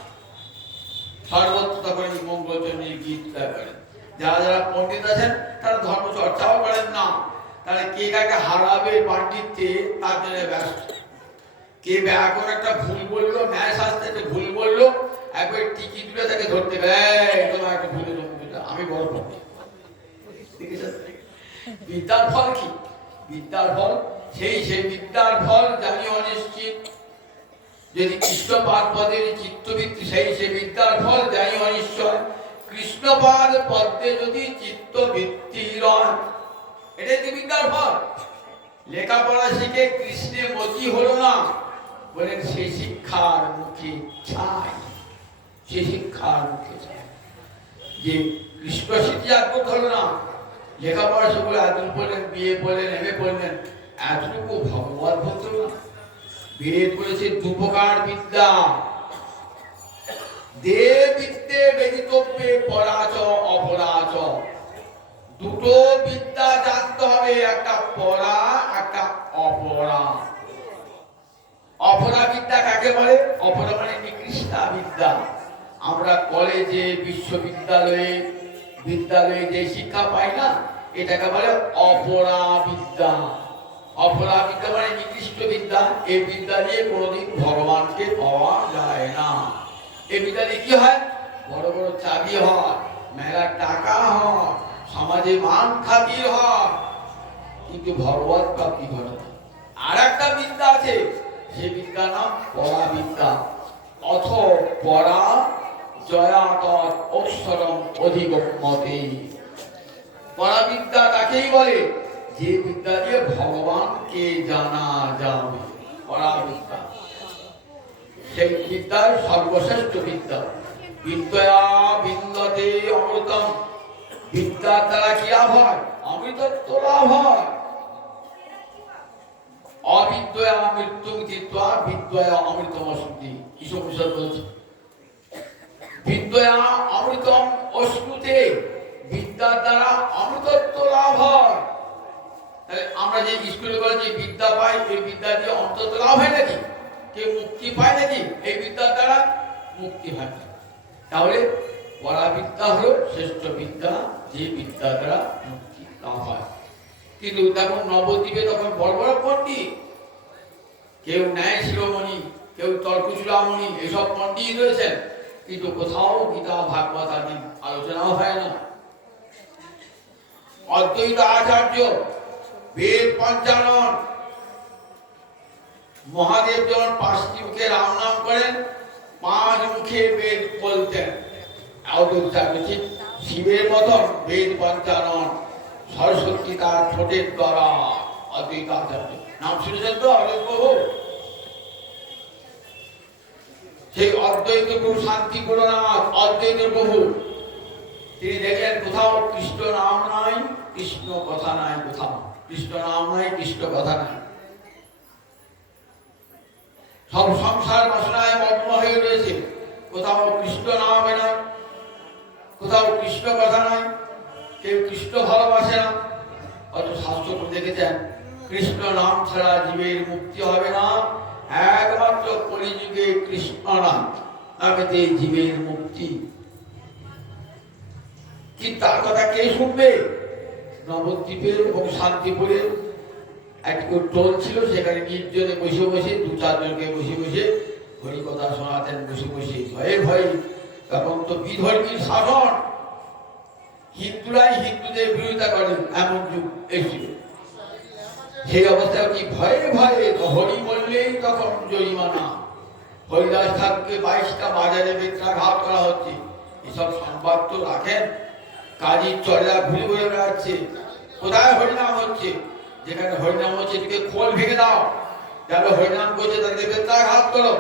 সর্বত্র তখন মঙ্গল চণ্ডীর গীত করেন। যারা যারা পণ্ডিত আছেন তারা ধর্ম চর্চাও করেন না। তাহলে কে কাকে হারাবে পাণ্ডিত্যে তার জন্য ব্যস্ত। কে এখন একটা ভুল বললো, ন্যায় শাস্ত্রে একটা ভুল বললো, একবার টিকি তুলে তাকে ধরতে তোমার একটা ভুলে আমি বড় পণ্ডিত। বিদ্যার ফল কি? বিদ্যার ফল সেই বিদ্যার ফল জানি অনিশ্চিত। যদি কৃষ্ণপাদ পদের চিত্তবৃত্তি সেই বিদ্যার ফল জানি অনিশ্চয়। কৃষ্ণপাদ পদ্মে যদি চিত্তবৃত্তি রয়, এটাই কি বিদ্যার ফল? লেখাপড়া শিখে কৃষ্ণে মতি হলো না, বলেন সে শিক্ষার মুখে ছাই, সে শিক্ষার মুখে ছাই। যে কৃষ্ণ স্মৃতি জাগ্রত হলো না, লেখাপড়া সেগুলো এত পড়লেন, বিয়ে পড়লেন, এমএ পড়লেন, এতটুকু ভগবত ভক্ত না। বেদ বলেছে দুপ্রকার বিদ্যা, দে বিদ্যে বেদিতব্যে পরাচ অপরাচ। দুটো বিদ্যা জানতে হবে, একটা পড়া একটা অপরা। অপরা বিদ্যা কাকে বলে? অপরা মানে নিকৃষ্টা বিদ্যা। আমরা কলেজে বিশ্ববিদ্যালয়ে বিদ্যালয়ে যে শিক্ষা পাই না, এটাকে বলে অপরা বিদ্যা। অপরা বিদ্যা মানে নিকৃষ্ট বিদ্যা। এই বিদ্যা দিয়ে কোনোদিন ভগবানকে পাওয়া যায় না। এই বিদ্যা দিয়ে কি হয়? বড় বড় চাকরি হয়, মেলা টাকা হয়, সমাজে মান খাতির হয়, কিন্তু ভগবত প্রাপ্তি ঘটে না। আর একটা বিদ্যা আছে, সেই বিদ্যার নাম পরা বিদ্যা। অথ পরা জয়াত অক্ষরম অধিগম্যতে। পরা বিদ্যা তাকেই বলে যে বিদ্যা দিয়ে ভগবানকে জানা যাবে। পরা বিদ্যা সেই বিদ্যার সর্বশ্রেষ্ঠ বিদ্যা। বিদ্যা বিন্দতে অমৃতম। বিদ্যার দ্বারা কি লাভ হয়? অমৃতত্ব লাভ হয়। অবিদ্যা মৃত্যু জিত্বা বিদ্যা অমৃতমস্তি। ঈশ্বর বলছে বিদ্যা অমৃতম অশ্নুতে। বিদ্যার দ্বারা অমৃতত্ব লাভ হয়। তাহলে আমরা যে স্কুলে করে যে বিদ্যা পাই, এই বিদ্যা দিয়ে অমৃতত্ব লাভ হয় নাকি? কেউ মুক্তি পায় নাকি? এই বিদ্যার দ্বারা মুক্তি হয় না। তাহলে পরা বিদ্যা হলো শ্রেষ্ঠ বিদ্যা, যে বিদ্যা দ্বারা মুক্তি লাভ হয়। কিন্তু তখন নবদ্বীপে তখন বড় বড় পণ্ডিত, কেউ ন্যায় শিরোমণি, কেউ তর্ক চূড়ামণি, এসব পণ্ডিত রয়েছেন, কিন্তু কোথাও গীতা ভাগবত আদি আলোচনাও হয় না। অদ্বৈত আচার্য বেদ পঞ্চানন, মহাদেব যখন 5টি মুখে রাম নাম করেন, 5 মুখে বেদ বলতেন। ঠিক শিবের মতন বেদ পঞ্চানন, সরস্বতী তার ঠোঁটের দ্বারা। অদ্বৈত আচার্য নাম শুনেছেন তো? অদ্বৈত প্রভু, সেই অদ্বৈত প্রভু শান্তিপুরনাথ অদ্বৈত প্রভু, তিনি দেখলেন কোথাও কৃষ্ণ নাম নাই, কৃষ্ণ কথা নাই। কোথাও কৃষ্ণ নাম নাই, কৃষ্ণ কথা নাই। সব সংসার বাসনায় মগ্ন হয়ে রয়েছে, কোথাও কৃষ্ণ নামে নাই, কোথাও কৃষ্ণ কথা নাই, কেউ কৃষ্ণ ভালোবাসে না। অত শাস্ত্র দেখেছেন কৃষ্ণ নাম ছাড়া জীবের মুক্তি হবে না। একমাত্র কলিযুগে কৃষ্ণ নাম নামেতে জীবের মুক্তি। কি তার কথা কে শুনবে? নবদ্বীপে এবং শান্তিপুরে একটি টোল ছিল, সেখানে নির্জনে বসে বসে 2-4 জনকে বসে বসে হরিকথা শোনাতেন, বসে বসে ভয়ে ভয়ে। তখন তো বিধর্মীর শাসন, হিন্দুরাই হিন্দুদের বিরোধিতা করেন, এমন যুগ এসেছিল। সেই অবস্থায় কি ভয়ে ভয়ে হরি বললেই তখন জরিমানা। হরিদাস ঠাকুরকে 22টা বাজারে বেত্রাঘাত করা হচ্ছে। এসব সংবাদ তো রাখেন। কাজী চড়া ঘুরে ঘুরে বেড়াচ্ছে, কোথায় হরিনাম হচ্ছে? যেখানে হরিনাম হচ্ছে এদিকে খোল ভেঙে দাও, যারা হরিনাম করছে তাদেরকে বেত্রাঘাত করো।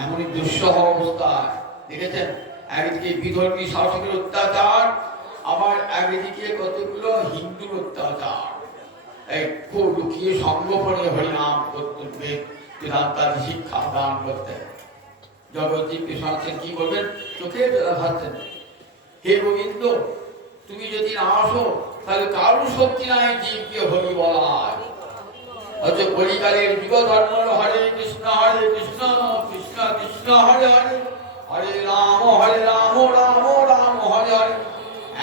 এমনই দুঃসহ অবস্থা দেখেছেন। একদিকে বিধর্মী শাসকের অত্যাচার, আবার একদিকে কতগুলো হিন্দুর অত্যাচার। এই খুব লুকিয়ে সঙ্গোপনে হরিনাম করতেন, বেদান্তাদি শিক্ষা দান করতেন। জগৎজীবকে শোনাচ্ছেন, কি বলবেন? চোখে জলা ভাবছেন, হে গোবিন্দ, তুমি যদি না আসো তাহলে কারোর শক্তি নাই জীবকে হরি বলার। হচ্ছে কলিকালের যুগ ধর্ম হরে কৃষ্ণ কৃষ্ণ কৃষ্ণ হরে হরে, হরে রাম রাম রাম হরে হরে।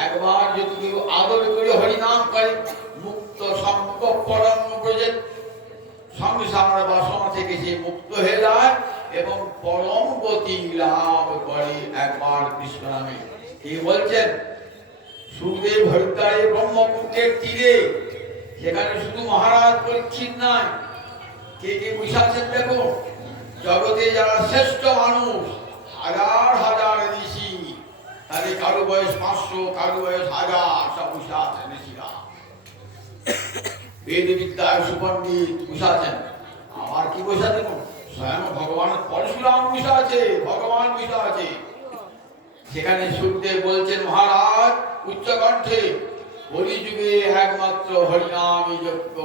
একবার যদি কেউ আদর করে হরিনাম করে, মুক্ত সঙ্গ পরম ব্রজে, সংসার বাসনা থেকে সে মুক্ত হয়ে যায় এবং পরম গতি লাভ করে একবার কৃষ্ণ নামে। কে বলছেন? সুখদেব হরিদ্বারে ব্রহ্মপুত্রের তীরে, সেখানে শুধু মহারাজ পরীক্ষিত নাই, কে কে বসে আছেন দেখো। জগতে যারা শ্রেষ্ঠ মানুষ, হাজার হাজার ঋষি, তাদের কারো বয়স 500, কারো বয়স 1000, সব বসে আছেন ঋষিরা। বেদ বিদ্যায় সুপণ্ডিত বসে আছেন। আবার কি বসে আছেন? স্বয়ং ভগবান পরশুরাম বসে আছে, ভগবান বসে আছে। সেখানে সুখদেব বলছেন, মহারাজ উচ্চকণ্ঠে, কলিযুগে একমাত্র হরিনামই যোগ্য।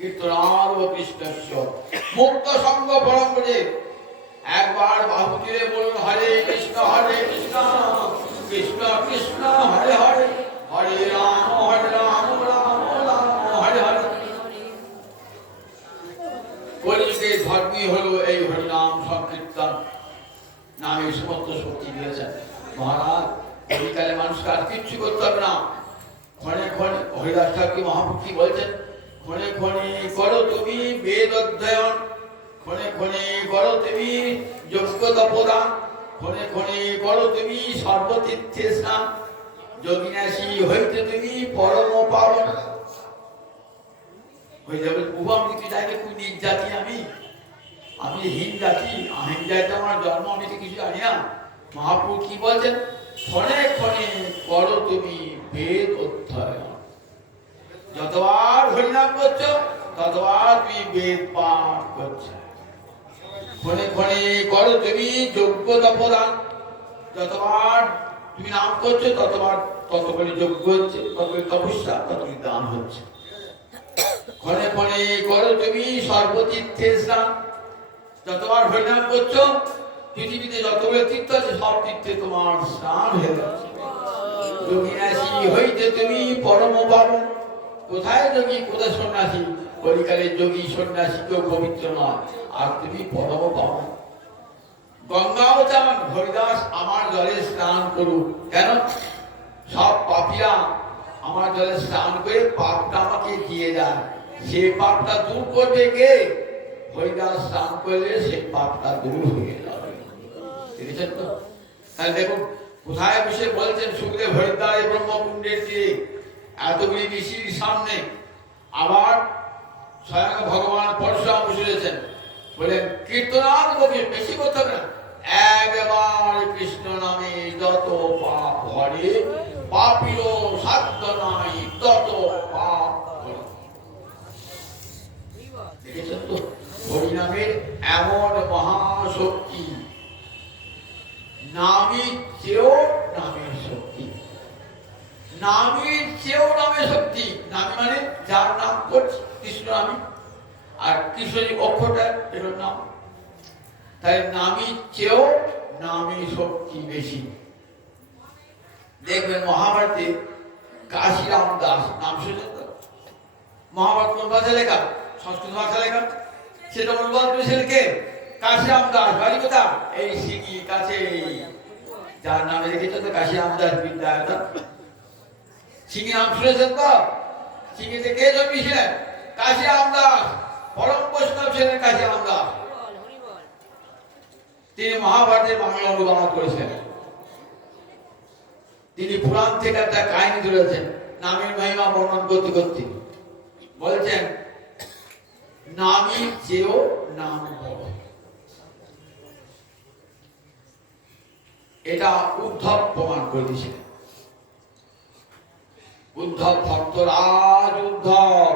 কীর্তনাদ কৃষ্ণস্য মুক্ত সঙ্গ পরম ব্রজে। একবার বাহু তুলে বলুন হরে কৃষ্ণ কৃষ্ণ কৃষ্ণ হরে হরে, হরে রাম রাম রাম হরে হরে। কলিযুগের ধর্মই হলো এই হরিনাম সংকীর্তন। নামে সমস্ত শক্তি দিয়েছেন মহারাজ। কলিকালে মানুষকে আর কিচ্ছু করতে হবে না। ক্ষণে ক্ষণে হরিদাস ঠাকুর মহাপুরুষ কি বলছেন, ক্ষণে ক্ষণে করো তুমি বেদ অধ্যয়ন, ক্ষণে ক্ষণে করো তুমি যোগ্যতা প্রদান, ক্ষণে ক্ষণে করো তুমি সর্বতীর্থে স্নান, যোগিনাশী হইতে তুমি পরম পাবন। হয়ে যাবে উপাম কিছু জায়গায় তুই নিজ জাতি, আমি হীন জাতি, আহিন জাতি আমার জন্ম, আমি তো কিছু জানি না। মহাপ্রভু কি বলছেন, ক্ষণে ক্ষণে করো তুমি বেদ অধ্যয়ন। যতবার হরিনাম করছো ততবার তুমি বেদ পাঠ করছো। ক্ষণে ক্ষণে করো তুমি যোগ্যতা প্রদান। যতবার তুমি নাম করছো ততবার তত করে যোগ্য হচ্ছে, তত করে তপস্যা, তত করে দান হচ্ছে। ক্ষণে ক্ষণে করো তুমি সর্বতীর্থে স্নান। যতবার হরিনাম করছো পৃথিবীতে যতগুলো তীর্থ আছে সব তীর্থে তোমার স্নান হয়ে যাচ্ছে। যোগিনাশী হইতে তুমি পরম পাবন। কোথায় যোগী কোথায় সন্ন্যাসী? কলিকালের যোগী সন্ন্যাসী কেউ পবিত্র নয়, আর তুমি পরম পাবন। গঙ্গাও চান হরিদাস আমার জলে স্নান করুক। কেন? সব পাপীরা আমার জলে স্নান করে পাপটা আমাকে দিয়ে যায়। সে পাপটা দূর করবে কে? হরিদাস স্নান করলে সে পাপটা দূর হয়ে যাবে। দেখেছেন তো? তাহলে দেখুন কোথায় বসে বলছেন সুখদেব হরিদ্বার ব্রহ্মকুণ্ডের যে এতগুলি ঋষির সামনে, আবার স্বয়ং ভগবান পরশুরাম বসেছেন, বলেন কীর্তনাদ লোকে বেশি করতে হবে না, একবার কৃষ্ণ নামে যত পাপ হরে, পাপীরও সাধ্য নাই তত পাপ হরে। দেখেছেন তো হরিনামের এমন মহাশক্তি, নামের চেয়েও নামের শক্তি, নামের চেয়েও নামের শক্তি। নামে মানে যার নাম করছে কৃষ্ণ নামে, আর কৃষ্ণের অক্ষরটা এর নাম। তাই নামের চেয়েও নামের শক্তি বেশি। দেখবেন মহাভারতে কাশীরাম দাস নাম শুনেছেন তো? মহাভারত কোন ভাষায় লেখা? সংস্কৃত ভাষা লেখা। সেটা অনুবাদ করেছিলেন কে? কাশীরাম দাস। বাড়ি কোথা? এই সিঙ্গির কাছে, যার নামে রেখেছে তো কাশীরাম দাস বিদ্যায়তন। সিঙ্গি নাম শুনেছেন তো? সিঙ্গিতে কে জন্মেছিলেন? কাশীরাম দাস। পরম বৈষ্ণব ছিলেন কাশীরাম দাস। তিনি মহাভারতের বাংলা অনুবাদ করেছেন। তিনি পুরাণ থেকে একটা কাহিনী ধরেছেন নামের মহিমা বর্ণন করতে করতে। বলছেন নামের চেয়েও নাম বড়। এটা উদ্ধব প্রমাণ করে দিয়েছিলেন। উদ্ধব ভক্তরাজ উদ্ধব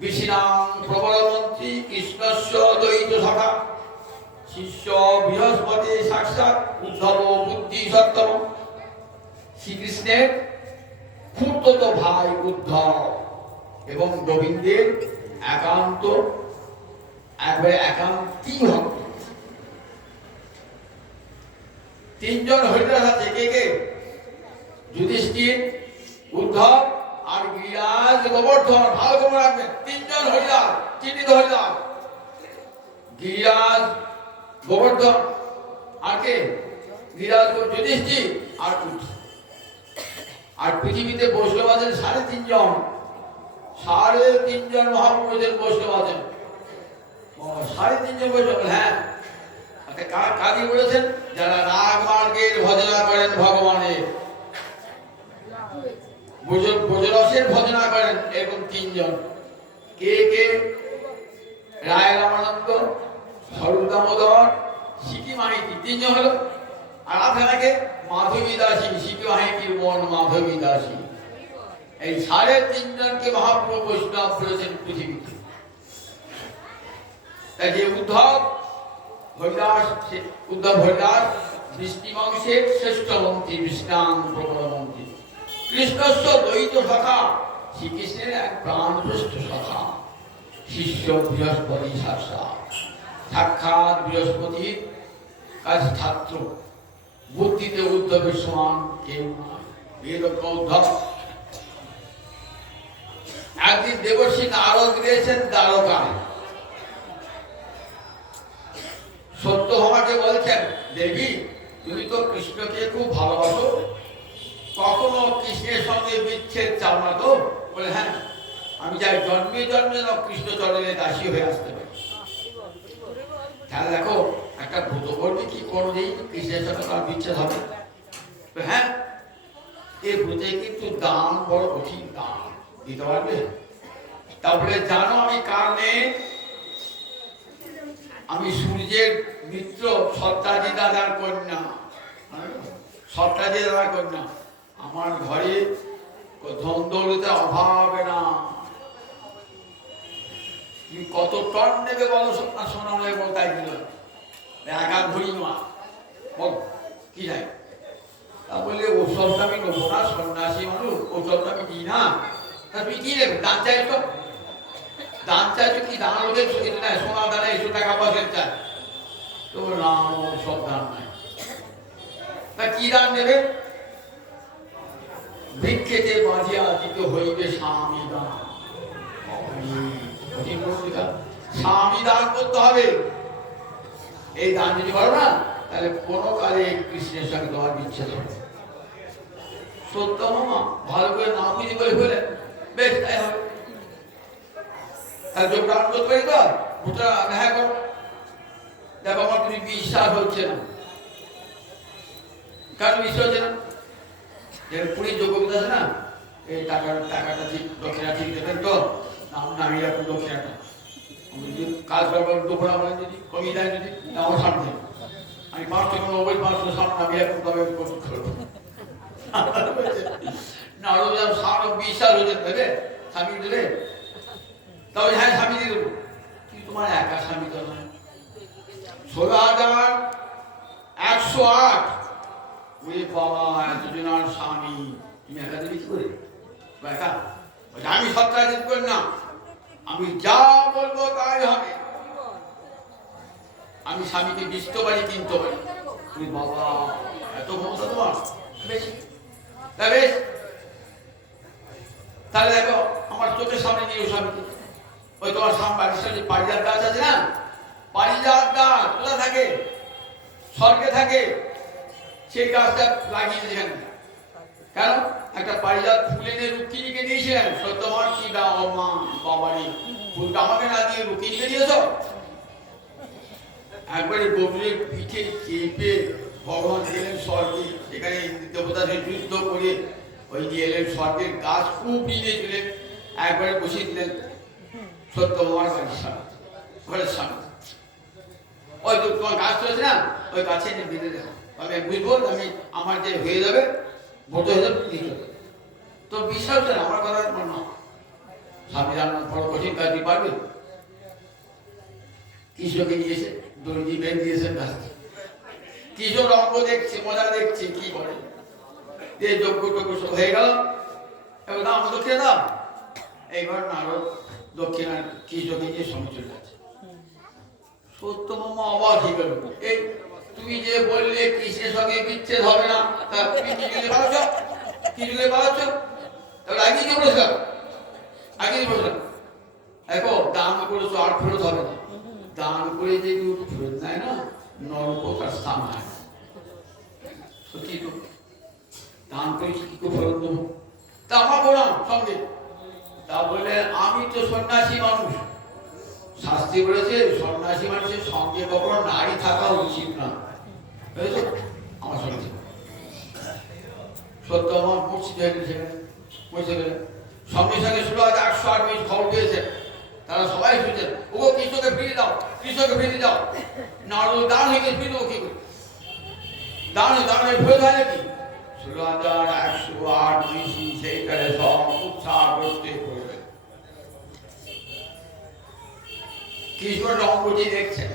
বিশিনাং প্রবল মন্ত্রী কৃষ্ণস্য দ্বৈত সখা, শিষ্য বৃহস্পতি সাক্ষাৎ উদ্ধব বুদ্ধি সত্তম। শ্রীকৃষ্ণের খুড়তো ভাই উদ্ধব এবং গোবিন্দের একান্ত একবারে একান্তই ভক্ত। তিনজন হরিদাস আছে। কে কে? যুধিষ্ঠির, উদ্ধব আর গিরিরাজ গোবর্ধন। ভালো করে রাখবেন, তিনজন হরিদাস, চিহ্নিত হরিদাস। গিরিরাজ গোবর্ধন আর কে? গিরিরাজ যুধিষ্ঠির আর উদ্ধব। আর পৃথিবীতে বৈষ্ণব আছেন 3.5 জন। 3.5 জন মহাপুরুষের বৈষ্ণব আছেন। 3.5 জন বৈষ্ণব। হ্যাঁ, কাকে বলেছেন? যারা রাগ মার্গের ভজনা করেন ভগবানের, ব্রজরসের ভজনা করেন, এরকম 3 জন। কে কে? রায় রামানন্দ, স্বরূপ দামোদর, সিকি মাহিতি। 3 জন হলো। আর আপনাকে মাধবী দাসী, সিকি মাহিতির বোন মাধবী দাসী। এই 3.5 জনকে মহাপ্রভু বৈষ্ণব করেছেন পৃথিবীতে। তাই যে উদ্ধব হরিদাস বৃষ্টি বংশের শ্রেষ্ঠ মন্ত্রী, বিষ্ণাং প্রবল মন্ত্রী। কৃষ্ণস্য দ্বৈত সখা, শ্রীকৃষ্ণের এক প্রাণপ্রস্থ সখা শিষ্য বৃহস্পতি সাক্ষাৎ বৃহস্পতির কাছে ছাত্র, বুদ্ধিতে উদ্ধবের সমান কেউ নয়, বেদজ্ঞ উদ্ধব। একদিন দেবর্ষি নারদ গিয়েছেন দ্বারকায়। সত্যভামাকে বলছেন, দেবী তুমি তো কৃষ্ণকে খুব ভালোবাসো, কখনো কৃষ্ণের সঙ্গে বিচ্ছেদ চাও না তো? বলে হ্যাঁ, আমি চাই জন্মে জন্মে কৃষ্ণ চরণে দাসী হয়ে আসতে পারি। তাহলে দেখো একটা ব্রত করবে কি কোনোদিন কৃষ্ণের সাথে তার বিচ্ছেদ হবে? হ্যাঁ, এই ব্রতে কিন্তু দান বড় কঠিন, দান দিতে পারবে? তারপরে জানো আমি কার মেয়ে? আমি সূর্যের মিত্র সত্যাজি দাদার কন্যা। সত্যাজি দাদার কন্যা। আমার ঘরে ধন দৌলতে অভাব না। তুমি কত টন নেবে বলো? সোনা নেবে বল, তাই দিল একা ঘড়ি মা বল কি যায়? তা বললে ওসবটা আমি নেবো না, সন্ন্যাসী মানুষ, ওসবটা আমি দিই না। তুমি কি নেবে? দান চাইছো? দান চাইছো কি? দান ওদের নেয়, সোনা দানে এসো, টাকা পয়সা চায় তো না, সব দান নাই। তা কি দান নেবে? ভিক্ষেতে বাঁধিয়া দিতে হইবে স্বামী দান। স্বামী দান করতে হবে। এই দান যদি পারো না, তাহলে কোনো কালে কৃষ্ণের সঙ্গে তোমার বিচ্ছেদ হবে। সত্যভামা ভালো করে না বুঝি বলে ফেলেন, বেশ তাই হবে। তাহলে যোগদান করতে পারি তো ভূতরা হ্যাঁ করো। দেখো আমার তুমি বিশ্বাস হচ্ছে না। কারণ বিশ্বাস হচ্ছে না, পুরীর যোগ্যতা আছে না, এই টাকাটা ঠিক দক্ষিণা ঠিক দেবেন তো নামিয়ে রাখুন দক্ষিণাটা। কাজ করবেন দুপুরা বলেন, যদি কমি দেয়, যদি নাও সামনে আমি 590 সামনে নামিয়ে রাখুন, তবে প্রস্তুত করবো না। সামনে বিশ্বাস হয়ে দেবে, স্বামী দেবে, তবে হ্যাঁ স্বামী দিয়ে দেবো। কিন্তু তোমার একা স্বামী তো নয়, 16,108 বাবা এতজনের স্বামী, তুমি একা দেবে কি করে? একা আমি সত্যাজিত করি না, আমি যা বলবো তাই হবে। আমি স্বামীকে বিচতে পারি, কিনতে পারি। তুমি বাবা এত ক্ষমতা তোমার? বেশ, তাহলে দেখো আমার চোখের সামনে নিয়ে স্বামীকে, ওই তোমার সামনে বাড়ির সামনে পারিজাত গাছ আছে না, পারিজাত গাছ কোথায় থাকে? স্বর্গে থাকে। সেই গাছটা লাগিয়ে দিয়েছেন। কেন? একটা পারিজাত ফুল এনে রুক্মিণীকে দিয়েছিলেন। সত্যভামা কি দাও মা, বাবারি ফুলটা আমাকে না দিয়ে রুক্মিণীকে দিয়েছ? একবারে গভীরের পিঠে চেপে ভগবান গেলেন স্বর্গে, সেখানে দেবতা যুদ্ধ করে ওই যে এলেন স্বর্গের গাছ খুব নিয়েছিলেন, একবারে বসিয়ে দিলেন সত্যভামার ঘরের সামনে। ওই তো তোমার গাছ চলেছে না, ওই গাছে এনে বেঁধে দেবো, আমি বুঝবো আমি আমার যে হয়ে যাবে, ভোট হয়ে যাবে, তো বিশ্বাস হচ্ছে না আমার কথা। না, স্বামী রান্না বড় কঠিন কাজ পারবে? কৃষ্ণকে নিয়েছে, দড়ি দিয়ে বেঁধে দিয়েছেন গাছটি। কৃষ্ণ রঙ্গ দেখছে, মজা দেখছে, কি করে যোগ্য টোগ্য সব হয়ে গেল। এবার দাম দক্ষিণা দাম, এইবার নারদ দক্ষিণা কৃষ্ণকে নিয়ে সঙ্গে চলে যাচ্ছে। সত্যভামা অবাক হয়ে গেল, এই তুমি যে বললে কৃষ্ণের সঙ্গে বিচ্ছেদ হবে না, তা তুমি কি যুগে পাচ্ছ? কি যুগে পাচ্ছ? তাহলে আগে কি বলেছিলাম? আগে বললাম দেখো দান করেছো আর ফেরত হবে না। দান করে যে ফেরত নেয় না, নরক তার স্থান হয়। সত্যি তো, দান করেছি কি করে ফেরত দেবো? তা আমার বললাম সঙ্গে, তা বললে আমি তো সন্ন্যাসী মানুষ, শাস্ত্রে বলেছে সন্ন্যাসী মানুষের সঙ্গে কখনো নারী থাকা উচিত না। আমার সঙ্গে সত্য আমার মসজিদ হয়ে গেছে, বসে গেলেন সঙ্গে সঙ্গে 16,108 খবর পেয়েছেন। তারা সবাই শুনছেন, ও কৃষ্ণকে ফিরিয়ে দাও, কৃষ্ণকে ফিরিয়ে দাও। নারদ দান হয়ে গেছে, ফিরে দেবো কি করে? দান হয়ে ফেরত হয় নাকি? 16,108 সেইখানে সব উৎসাহ করতে করবে। কৃষ্ণ রঙ্গটি দেখছেন।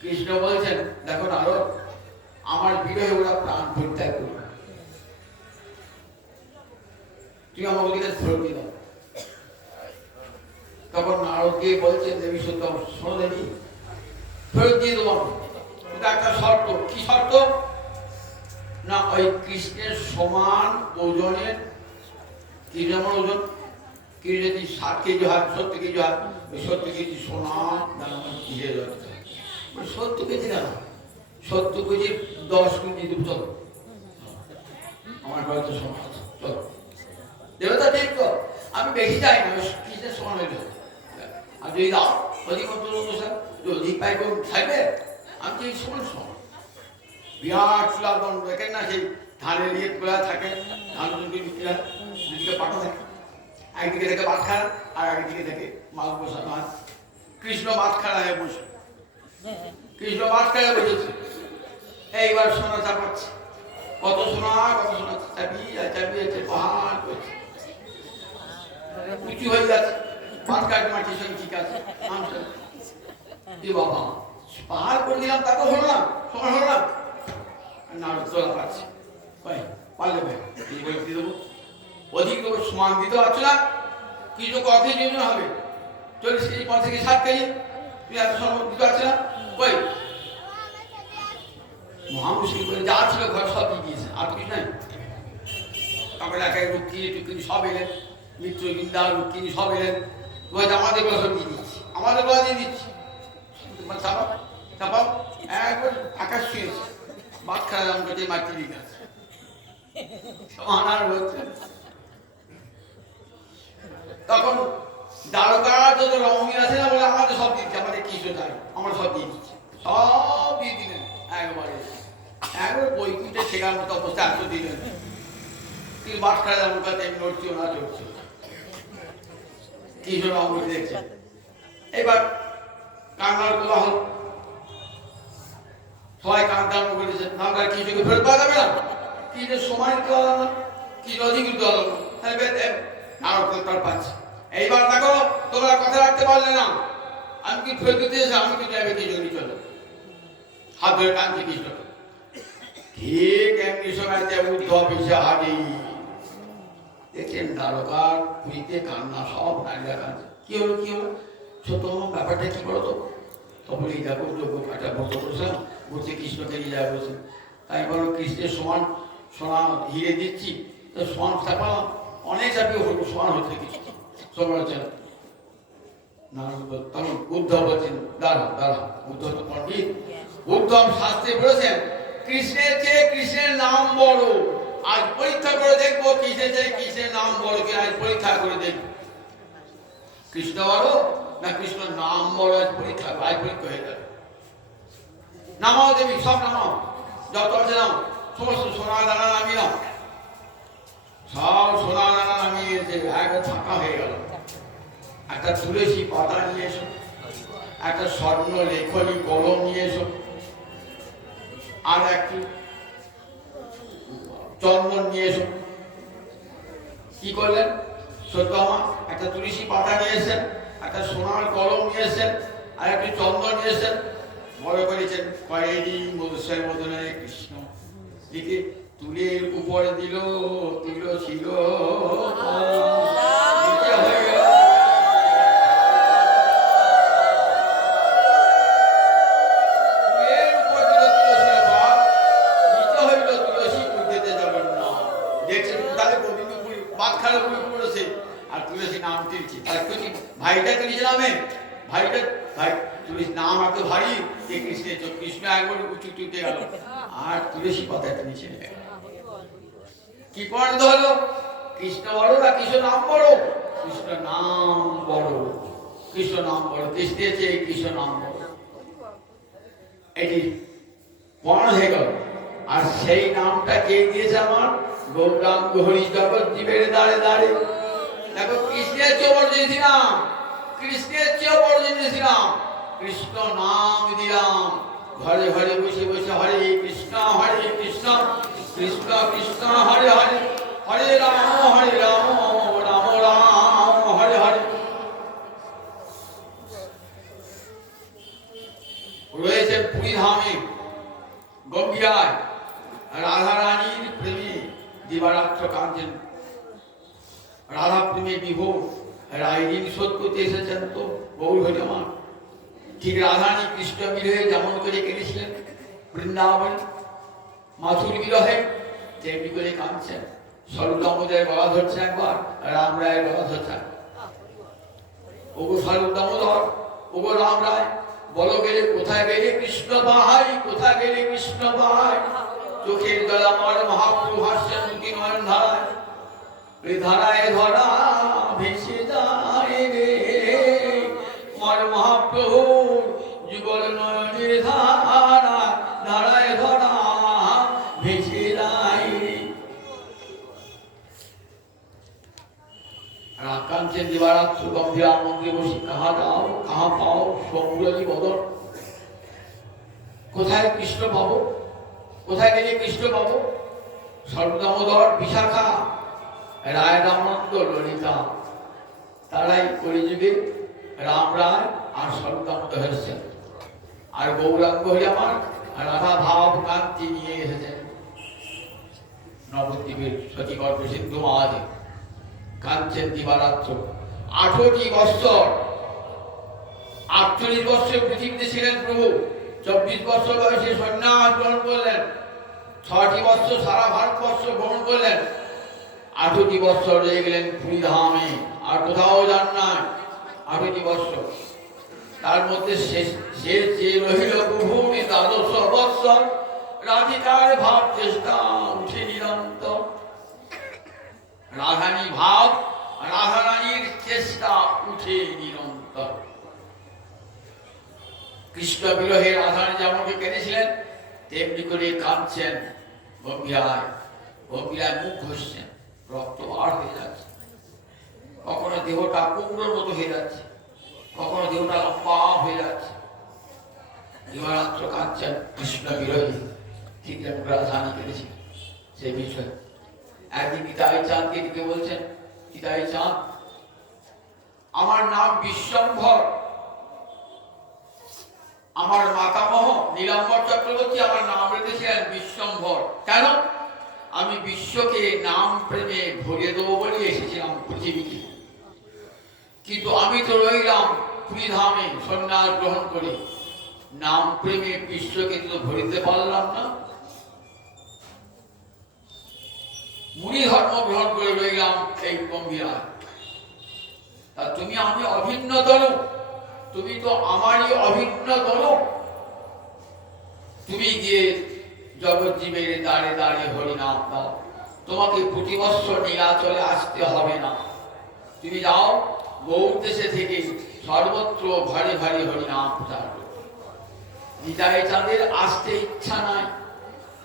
কৃষ্ণ বলছেন, দেখো নারদ, আমার বিরহে ওরা প্রাণ পরিত্যাগ করবে, তুমি আমাকে ফেরত দিয়ে দাও। গিয়ে বলছেন দেবী সত্যম, শোনো দেবী, ফেরত দিয়ে দেবো কিন্তু একটা শর্ত। কি শর্ত? না ওই কৃষ্ণের সমান ওজনের, কি যেমন ওজন, কি যদি 7 কেজি হয়, 70 কেজি হয়, ওই 70 কেজি সোনা ঘিরে যাচ্ছে। 70 কেজি না, 70 কেজি 10 কেজি দেবো, চলো আমার ঘরে তো সোনা আছে, চলো দেবতা ঠিক তো। আমি বেশি যাই না, কৃষ্ণের সমান হয়ে যাবে। আর যদি দাও অধিক স্যার, যদি পাই থাকবে, আমি তো এই সমান সমান। বিরাট চুলাদণ্ড দেখেন না, সেই ধানের ইয়ে তোলা থাকে, ধান বিক্রি হয়, দুদিকে পাঠা থাকে, একদিকে থেকে বাটখারা আর একদিকে থেকে মাল বসানো হয়। কৃষ্ণ বাটখারা হয়ে বসে, কৃষ্ণ বাটখারা বসেছে, এইবার সোনা চাপাচ্ছে, কত সোনা চাপিয়ে চাপিয়েছে, পাহাড় করছে, উঁচু হয়ে যাচ্ছে, বাটখার মাটির সঙ্গে ঠিক আছে, বাবা পাহাড় করে দিলাম, তাকে হলো না, সোনা হলো না, নাড়ু তোলা পাচ্ছে, পারলে ভাই দিয়ে দেবো, অধিক সমান দিতে পারছো না, কিছু কত কেজি হবে, 40 কেজি, 50 কেজি, 60 কেজি, তুই এত সমান দিতে পারছো না, কই মহামুশকিল করে যা ছিল ঘর সব দিয়ে দিয়েছে, আর কিছু নাই। তারপরে একাই রুক্কিনি টুক্কিনি সব এলেন, মিত্র বিন্দা রুক্কিনি সব এলেন, আমাদের কথা দিয়ে দিচ্ছি, আমাদের কথা দিয়ে দিচ্ছি, চাপাও চাপাও, একবার আকাশ ছুঁয়েছে, বাদ খারাপ দাম করছে, মাটি দিয়ে গেছে, সমান আর হচ্ছে। তখন দ্বারকা যত রমণী আছে না, বলে আমাদের সব দিচ্ছে, আমাদের কিছু চাই, আমরা সব দিয়ে দিচ্ছি, সব দিয়ে দিলেন একবারে, একবার বৈকুণ্ঠে শেখার মতো অবস্থা এত দিলেন, কিন্তু বাদ খারাপ দাম করতে নড়ছেও না, চড়ছে কিছু রমণী দেখছে। এবার কান্নার তোলা হল, সবাই কান্দান করেছে, না কিছুকে ফেরত পাওয়া যাবে না, কি যে সময় দিতে হলো না, কি অধিক দিতে হলো না, তার পাচ্ছে। এইবার দেখো তোমরা কথা রাখতে পারলে না, আমি কি ফেরত দিতে এসে আমি কিন্তু যাবে কি জন্য চলো, হাত ধরে টানছে কৃষ্ণ, ঠিক এমনি সময় উদ্ধব এসে হারি দেখছেন দ্বারকার পুরীতে কান্না, সব নারীরা কাঁদছে, কি হলো কি হলো, ছোট ব্যাপারটা কি বলো তো, তখন এই দেখো যোগ্য একটা ব্রত করেছিলাম, বলছে কৃষ্ণকে নিয়ে যায় বলছে, তাই বলো কৃষ্ণের সমান সোনা হিরে দিচ্ছি, তো সমান চাপালাম, অনেক চাপিয়ে হলো, সমান হচ্ছে কিছু সমান হচ্ছে না। তখন উদ্ধব বলছেন দাঁড়া দাঁড়া, উদ্ধব তো পণ্ডিত, উদ্ধব শাস্ত্রে বলেছেন কৃষ্ণের চেয়ে কৃষ্ণের নাম বড়, আজ পরীক্ষা করে দেখবো কৃষ্ণের চেয়ে কৃষ্ণের নাম বড় কি, আজ পরীক্ষা করে দেখবো কৃষ্ণ বড় না কৃষ্ণের নাম বড়, আজ পরীক্ষা হয়ে যাবে। নামাও দেবী, সব নামাও, যত আছে নাম, সমস্ত সোনা দানা নামিয়ে নাও, সব সোনা দানা নামিয়েছে, একবার ফাঁকা হয়ে গেল। একটা তুলসী পাতা নিয়ে এসো, একটা স্বর্ণ লেখনী কলম নিয়ে এসো, আর একটু চন্দন নিয়ে এসো। কি করলেন সত্যমা, একটা তুলসী পাতা নিয়ে এসেছেন, একটা সোনার কলম নিয়ে এসেছেন, আর একটু চন্দন নিয়ে এসেছেন, বড় করেছেন কয়েদি মধুসের মদনে কৃষ্ণ লিখে তুলের উপরে দিল, তুলো ছিল হয়ে গেল। ভাইটা তুলেছে নামে, ভাইটা ভাই তুলিস নাম এত ভারী যে কৃষ্ণের চোখ, কৃষ্ণ একবার উঁচু টুটে গেল, আর তুলসী পাতাটা নিচে নেমে গেল। কি পড়তে হলো, কৃষ্ণ বড় না কৃষ্ণ নাম বড়, কৃষ্ণ নাম বড়, কৃষ্ণ নাম বড়, কৃষ্ণের চেয়ে কৃষ্ণ নাম বড়, এটি প্রমাণ হয়ে গেল। আর সেই নামটা কে দিয়েছে আমার, গৌরাঙ্গ হরি জগৎ জীবের দাঁড়ে দাঁড়ে। দেখো কৃষ্ণের চেয়ে বড় জিনিস নাম, কৃষ্ণের চেয়ে বড় জিনিস নাম, কৃষ্ণ নাম দিলাম, ঘরে ঘরে বসে বসে হরে কৃষ্ণ কৃষ্ণ কৃষ্ণ হরে হরে, হরে রাম রাম রাম হরে হরে। রয়েছে পুরী ধামে গম্ভীরায় রাধা রানীর প্রেমী দিবারাত্র কাঁদছেন, রাধা প্রেমে বিভোর রায় ঋণ শোধ করতে এসেছেন তো গৌর হরি আমার। ঠিক রাধারানী কৃষ্ণ বিরহে যেমন করে কেঁদেছিলেন বৃন্দাবন মাথুর বিরহে, তেমনি করে কাঁদছেন। স্বরূপ দামোদরের গলা ধরছে একবার, রাম রায়ের গলা ধরছে। ওগো স্বরূপ দামোদর, ওগো রাম রায়, বলো গেলে কোথায় গেলে কৃষ্ণ পাহাই, কোথায় গেলে কৃষ্ণ পাহাই। চোখের জল আমার মহাপ্রভু ভাসছেন দুটি নয়ন ধারায়, ওই ধারায় ধরা ভেসে যায় রে আমার মহাপ্রভু যুগল নয়নের ধারা, ধারায় ধরা ভেসে যায় রে। কাঞ্চন দিবারাত্র গম্ভীর মন্দিরে বসে কাহা দাও কাহা পাও সমুরলী বদন। কোথায় কৃষ্ণ পাবো, কোথায় গেলে কৃষ্ণ পাবো। সর্বদামোদর বিশাখা রায় রামানন্দ ললিতা, তারাই কলিযুগে রাম রায় আর সর্বদামোদর হয়েছেন। আর গৌরাঙ্গ হয়ে আমার রাধা ভাব কান্তি নিয়ে এসেছেন নবদ্বীপের সচিকর্প সিন্ধু মাঝে। কাঞ্চন দিবারাত্র 18টি বৎসর, 48 বৎসর পৃথিবীতে ছিলেন প্রভু। 24 বৎসর বয়সে সন্ন্যাস গ্রহণ করলেন। 6টি বৎসর সারা ভারতবর্ষ ভ্রমণ করলেন। 18টি বৎসর রয়ে গেলেন পুরী ধামে, আর কোথাও যান নাই। 18টি বৎসর, তার মধ্যে শেষ যে রহিল প্রভুর 12 বৎসর, রাধিকার ভাব চেষ্টা উঠে নিরন্তর। রাধানী ভাব, রাধারানীর চেষ্টা উঠে নিরন্তর। কৃষ্ণ বিরহে রাধারানী যেমন কেঁদেছিলেন, তেমনি করে কাঁদছেন গম্ভীরায়। গম্ভীরায় মুখ ঘষছেন, রক্ত বার হয়ে যাচ্ছে। কখনো দেহটা কুমড়োর মতো হয়ে যাচ্ছে, কখনো দেহটা লম্বা হয়ে যাচ্ছে। দিবারাত্র কাঁদছেন কৃষ্ণ বিরহে, ঠিক যেমন রাধারানী কেঁদেছিলেন সেই বিষয়ে। একদিন নিতাই চাঁদকে ডেকে বলছেন, নিতাই চাঁদ, আমার নাম বিশ্বম্ভর, আমার মাতামহ নীলাম্বর চক্রবর্তী আমার নাম রেখেছিলেন বিশ্বম্ভর। কেন? আমি বিশ্বকে নাম প্রেমে ভরিয়ে দেবো বলে এসেছিলাম পৃথিবীতে। কিন্তু আমি তো রইলাম পুরীধামে সন্ন্যাস গ্রহণ করে, নাম প্রেমে বিশ্বকে তো ভরিতে পারলাম না। মুনি ধর্ম গ্রহণ করে রইলাম এই গম্ভীরায়। তা তুমি আমি অভিন্ন তনু, তুমি তো আমারই অভিন্ন তনু। তুমি গিয়ে জগজ্জীবের দ্বারে দ্বারে হরিনাম দাও। তোমাকে প্রতি বৎসর নীলাচলে আসতে হবে না। তুমি যাও গৌর দেশে থেকে সর্বত্র ঘরে ঘরে হরিনাম প্রচার করো। নিতাই চাঁদের আসতে ইচ্ছা নাই।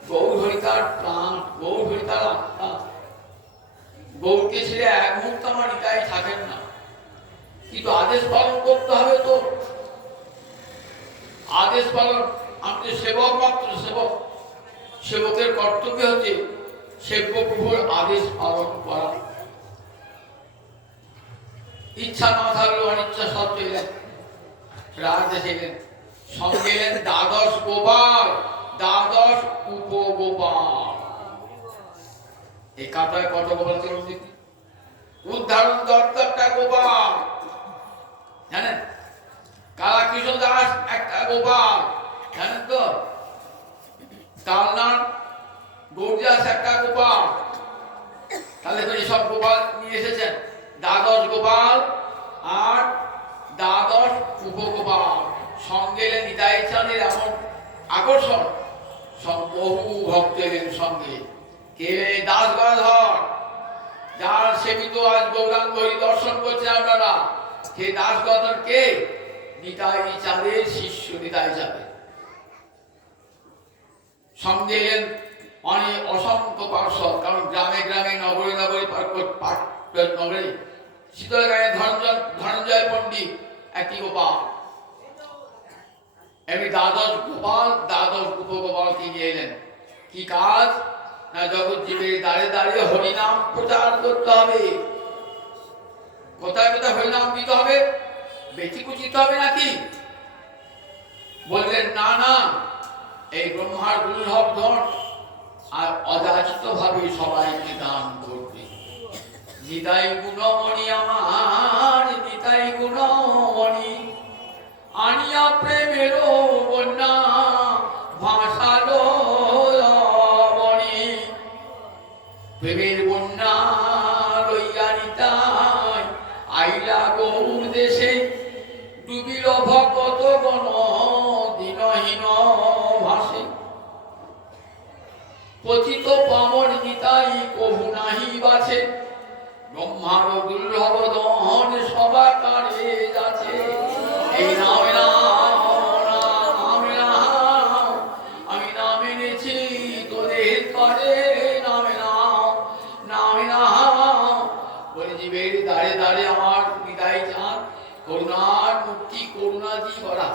গৌর হরি তার প্রাণ, গৌর হরি তার আত্মা। গৌরকে ছেড়ে এক মুহূর্ত আমার নিতাই থাকেন না। কিন্তু আদেশ পালন করতে হবে তো। আদেশ পালন, আমি সেবক মাত্র সেবক। সেবকের কর্তব্য হচ্ছে সেব্য প্রভুর আদেশ পালন করা। ইচ্ছা না থাকলেও অনিচ্ছা সব এলেন, রাজ এলেন, সঙ্গে এলেন দ্বাদশ গোপাল, দ্বাদশ উপগোপাল। এই কাতায় কত গোপাল ছিল? উদ্ধারণ দত্ত একটা গোপাল, জানেন? কালাকৃষ্ণ দাস একটা গোপাল, জানেন তো? কালনার গৌরদাস একটা গোপাল। তাহলে সব গোপাল নিয়ে এসেছেন। দ্বাদশ গোপাল আর দ্বাদশ উপগোপাল, সঙ্গে এলেন নিতাই চাঁদের এমন আকর্ষণ। সব বহু ভক্ত এলেন সঙ্গে। কে? দাস গদাধর, যার সেবিত আজ গৌরাঙ্গ হরি দর্শন করছেন আপনারা। কে দাস গদাধর? কে? নিতাই চাঁদের শিষ্য নিতাই চাঁদের। সঙ্গে এলেন অনেক অসংখ্য পার্শ্বদ, কারণ গ্রামে গ্রামে নগরে নগরে নগরে শীতলগায়ে ধনঞ্জয় পণ্ডিত একটি গোপাল। এমনি দ্বাদশ গোপাল, দ্বাদশ উপগোপালকে নিয়ে এলেন। কি কাজ? না জগজ্জীবের দ্বারে দ্বারে হরিনাম প্রচার করতে হবে। কোথায় কোথায় হরিনাম দিতে হবে? বেশি কুচিত হবে নাকি? বললেন না না, এই ব্রহ্মার দুর্লভ ধন আর অযাচিত ভাবে সবাইকে দান করবে। হৃদয় গুণমণি আমার ব্রহ্মার দুর্লভ দহন সবাকারে যাচ্ছে এই নামে আমি নাম এনেছি তোদের করে নামে নাম বলে জীবের দাঁড়ে দাঁড়ে আমার বিদায় চান করুণার মুক্তি করুণা দিয়ে করা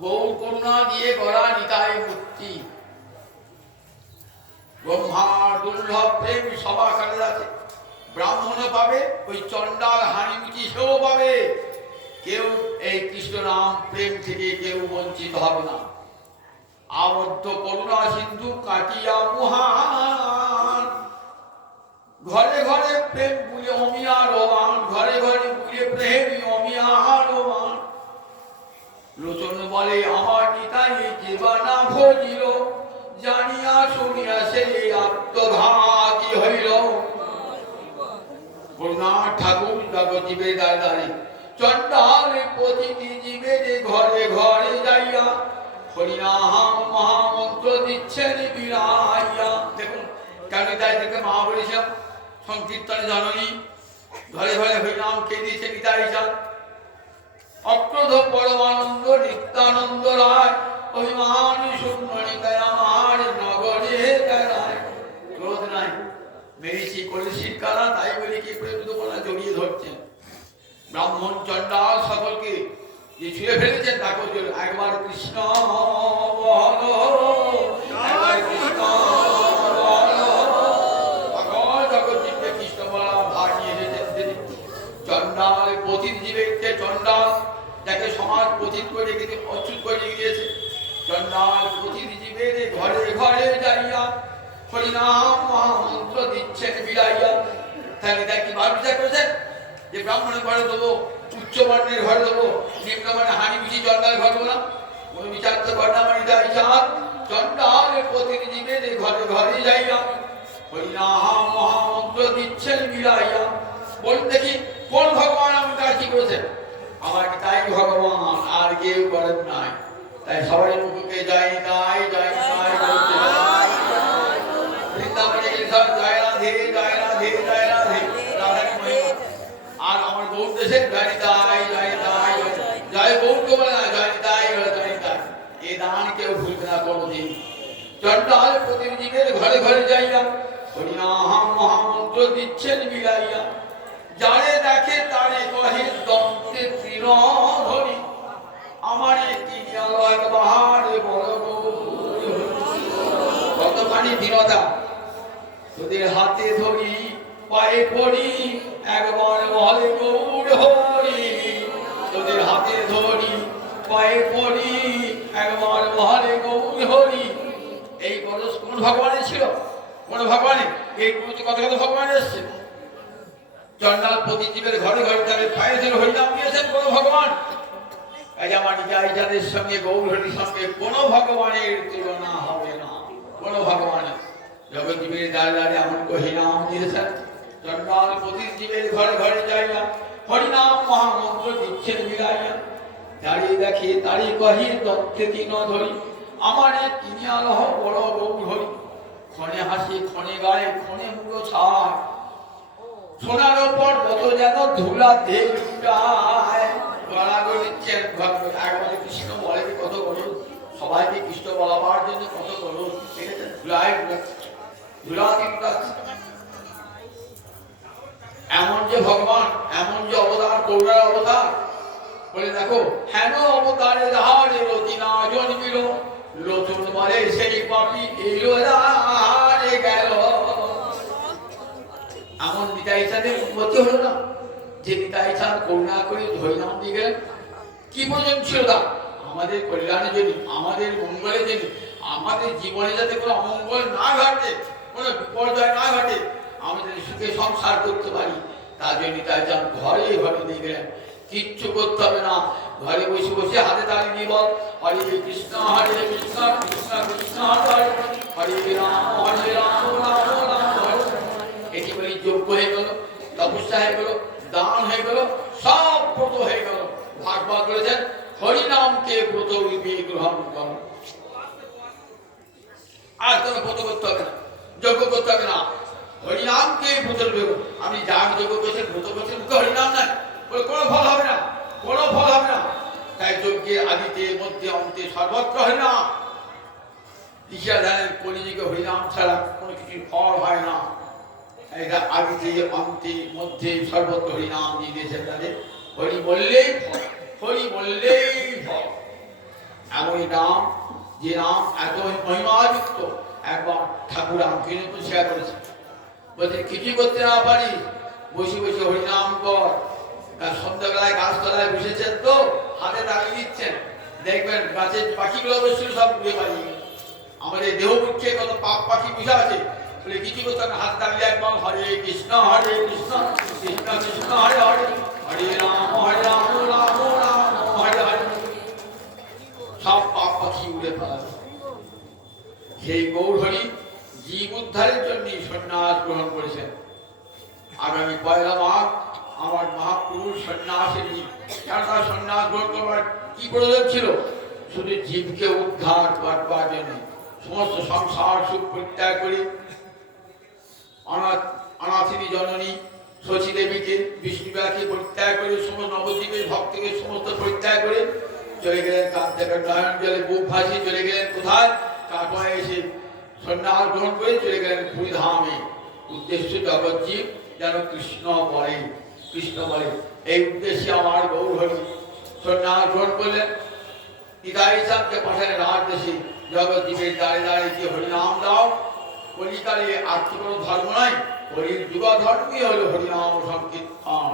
গৌর করুণা দিয়ে করা নিতাই মুক্তি ব্রহ্মার দুর্লভ প্রেম সবাকারে যাচ্ছে ব্রাহ্মণও পাবে ওই চণ্ডাল হানিমিটি সেও পাবে কেউ এই কৃষ্ণ নাম প্রেম থেকে কেউ বঞ্চিত হবে না আবদ্ধ করুণা সিন্ধু কাটিয়া মুহান ঘরে ঘরে প্রেম বুঝে অমিয়া রোমান ঘরে ঘরে বুঝে প্রেম অমিয়া রোমান লোচন বলে আমার নিতাই জীবনা ভজিল জানিয়া শুনিয়া সেই আত্মঘাতী হইল করুণার ঠাকুর জগজীবে দাঁড়ে দাঁড়ে চণ্ডাল প্রতিটি জীবের ঘরে ঘরে যাইয়া হরিনাম মহামন্ত্র দিচ্ছেন বিলাইয়া দেখুন কেন তাই থেকে মা বলেছিলাম সংকীর্তনে জননী ঘরে ঘরে হরিনাম কে দিয়েছে নিতাই চান অক্রোধ পরমানন্দ নিত্যানন্দ রায় অভিমান শূন্য নিতাই আমার নগরে বেড়ায় ক্রোধ নাই মেরেছি কলসির কালা তাই বলে কি প্রেমদোপনা জড়িয়ে ধরছেন ব্রাহ্মণ চণ্ডাল সকলকে যে ছুঁয়ে ফেলেছেন তাকে একবার কৃষ্ণ বলো একবার কৃষ্ণ বলো সকল জগৎজীবকে কৃষ্ণ বলা ভাগ নিয়ে এসেছেন চণ্ডাল পতিত জীবকে চণ্ডাল যাকে সমাজ পতিত করে রেখেছে অচ্যুত করে গিয়েছে চণ্ডাল পতিত জীবের ঘরে ঘরে যাইয়া হরিনাম মহামন্ত্র দিচ্ছেন বিলাইয়া তাহলে তাই কি ভাব বিচার করেছেন যে ব্রাহ্মণের ঘরে দেবো উচ্চ বর্ণের ঘরে দেবো নিম্ন বর্ণে হানি মিশি চণ্ডাল ঘর দেবো না কোন বিচার তো ঘটনা মানে তাই চাঁদ চণ্ডালের প্রতিনিধিদের ঘরে ঘরে যাইয়া হরিনাম মহামন্ত্র দিচ্ছেন বিলাইয়া বলুন দেখি কোন ভগবান আমি তার কি করেছেন আমার কি তাই ভগবান আর কেউ করেন নাই তাই সবাই মুখে যাই তাই যাই তাই বলছে বৃন্দাবনে জয় রাধে জয় রাধে জয় রাধে রাধার মহিমা আর আমার গৌর দেশের জয় তাই জয় তাই জয় গৌরকে বলে না জয় তাই জয় তাই এই দান কেউ ভুলবে না কোনোদিন চণ্ডাল প্রতিনিধিদের ঘরে ঘরে যাইয়া হরিনাম মহামন্ত্র দিচ্ছেন বিলাইয়া যারে দেখে তারে কহে দন্তে তৃণধরি আমারে কিনিয়ালয় বাহারে বড় কতখানি দীনতা তোদের হাতে ধরি পায়ে পড়ি একবার বলে গৌর হরি তোদের হাতে ধরি পায়ে পড়ি একবার বলে গৌর হরি এই কলস কোন ভগবানের ছিল কোন ভগবানের এই কত কত ভগবান এসছে চণ্ডাল প্রতিজীবের ঘরে ঘরে তাদের পায়ে ধরে হরিনাম দিয়েছেন কোন ভগবান কাজে আমার নিতাইচাঁদের সঙ্গে গৌর হরির সঙ্গে কোন ভগবানের তুলনা হবে না কোন ভগবানের জগৎজীবের দাঁড়ে দাঁড়িয়ে এমন হরিনাম দিয়েছেন চণ্ডাল প্রতিজীবের ঘরে ঘরে যাইয়া হরিনাম মহামন্ত্র দিচ্ছেন বিলাইয়া দাঁড়িয়ে দেখে দাঁড়িয়ে কহি দত্তে দিন ধরি আমার কিনিয়া লহ বড় গৌর হরি ক্ষণে হাসি ক্ষণে গায়ে ক্ষণে মুড়ো ছায় সোনার ওপর কত যেন ধুলাতে লুটায় গলাগো দিচ্ছেন একবারে কৃষ্ণ বলে কত করুন সবাইকে কৃষ্ণ বলাবার জন্য কত করুন ঠিক আছে ধুলায় ধুলাতে এমন যে ভগবান এমন যে অবতার করুণার অবতার বলে দেখো হেন অবতারে যাহারে রতিনা জন্মিল লোচন বলে সেই পাপি এলো রে গেল এমন নিতাই চাঁদের উন্নতি হলো না যে নিতাই চাঁদ করুণা করে হরিনাম দিয়ে গেলেন কি প্রয়োজন ছিল তা আমাদের কল্যাণের জন্য আমাদের মঙ্গলের জন্য আমাদের জীবনে যাতে কোনো অমঙ্গল না ঘটে কোনো বিপর্যয় না ঘটে আমাদের সুখে সংসার করতে পারি তার জন্য নিতাই চাঁদ ঘরে ঘরে দিয়ে গেলেন কিচ্ছু করতে হবে না ঘরে বসে বসে হাতে তালি দিয়ে বল হরে কৃষ্ণ কৃষ্ণ কৃষ্ণ হরে হরে রাম রাম রাম হরে এটি বলি যোগ্য হয়ে গেল তপস্যা হয়ে গেল দান হয়ে গেল সব ব্রত হয়ে গেল ভাগবত বলেছেন হরিনামকে ব্রত রূপে গ্রহণ কর আর কোনো ব্রত করতে হবে না যজ্ঞ করতে হবে না হরিনামকে ভূতের বেরো। আমি যাগ যোগ্য করছেন, ভূত করছেন, মুখে হরিনাম নাই, বলে কোনো ফল হবে না, কোনো ফল হবে না। তাই যজ্ঞে আদিতে মধ্যে অন্তে সর্বত্র হরিনাম। ঈশা জানেন কলিযুগে হরিনাম ছাড়া কোনো কিছু ফল হয় না। এটা আদিতে অন্তে মধ্যে সর্বত্র হরিনাম দিয়ে দিয়েছেন তাদের। হরি বললেই ফল, হরি বললেই ফল। এমনই নাম, যে নাম এত মহিমাযুক্ত, একবার ঠাকুর রামকৃষ্ণ শেয়ার করেছে, বলছে কিছু করতে না পারি বসে বসে হরিনাম কর। সন্ধ্যাবেলায় গাছতলায় বসেছেন তো হাতে দাঁড়িয়ে দিচ্ছেন, দেখবেন গাছের পাখিগুলো বসছিল সব উড়ে পালিয়ে। আমাদের দেহ মুখে কত পাপ পাখি বসে আছে, বলে কিছু করতে না, হাত দাঁড়িয়ে একবার হরে কৃষ্ণ কৃষ্ণ কৃষ্ণ হরে হরে, হরে রাম রাম রাম হরে হরে, সব পাপ পাখি উড়ে পালাবে। সেই গৌর হরি জীব উদ্ধারের জন্য সন্ন্যাস গ্রহণ করেছেন। আগামী 1 মাঘ আমার মহাপুরুষ সন্ন্যাসের দিন। কেন তার সন্ন্যাস গ্রহণ করবার কি প্রয়োজন ছিল? শুধু জীবকে উদ্ধার করবার জন্য। সমস্ত সংসার সুখ পরিত্যাগ করে অনাথিনী জননী শচী দেবীকে, বিষ্ণুবাকে পরিত্যাগ করে, সমস্ত নবদ্বীপের ভক্তকে সমস্ত পরিত্যাগ করে চলে গেলেন কান্তাকার নয়ন জলে বুক ভাসিয়ে চলে গেলেন কোথায়? তারপরে এসে সন্ন্যাস গ্রহণ করে চলে গেলেন পুরীধামে। উদ্দেশ্য জগজ্জীব যেন কৃষ্ণ বলে, কৃষ্ণ বলে, এই উদ্দেশ্যে আমার গৌর হরি সন্ন্যাস গ্রহণ করলেন। নিতাই চাঁদকে পাঠালেন রাজ দেশে, জগজ্জীবের দ্বারে দ্বারে গিয়ে হরিনাম দাও। কলিকালে আর তো কোনো ধর্ম নাই, হরির যুগা ধর্মই হলো হরিনাম সংকীর্তন।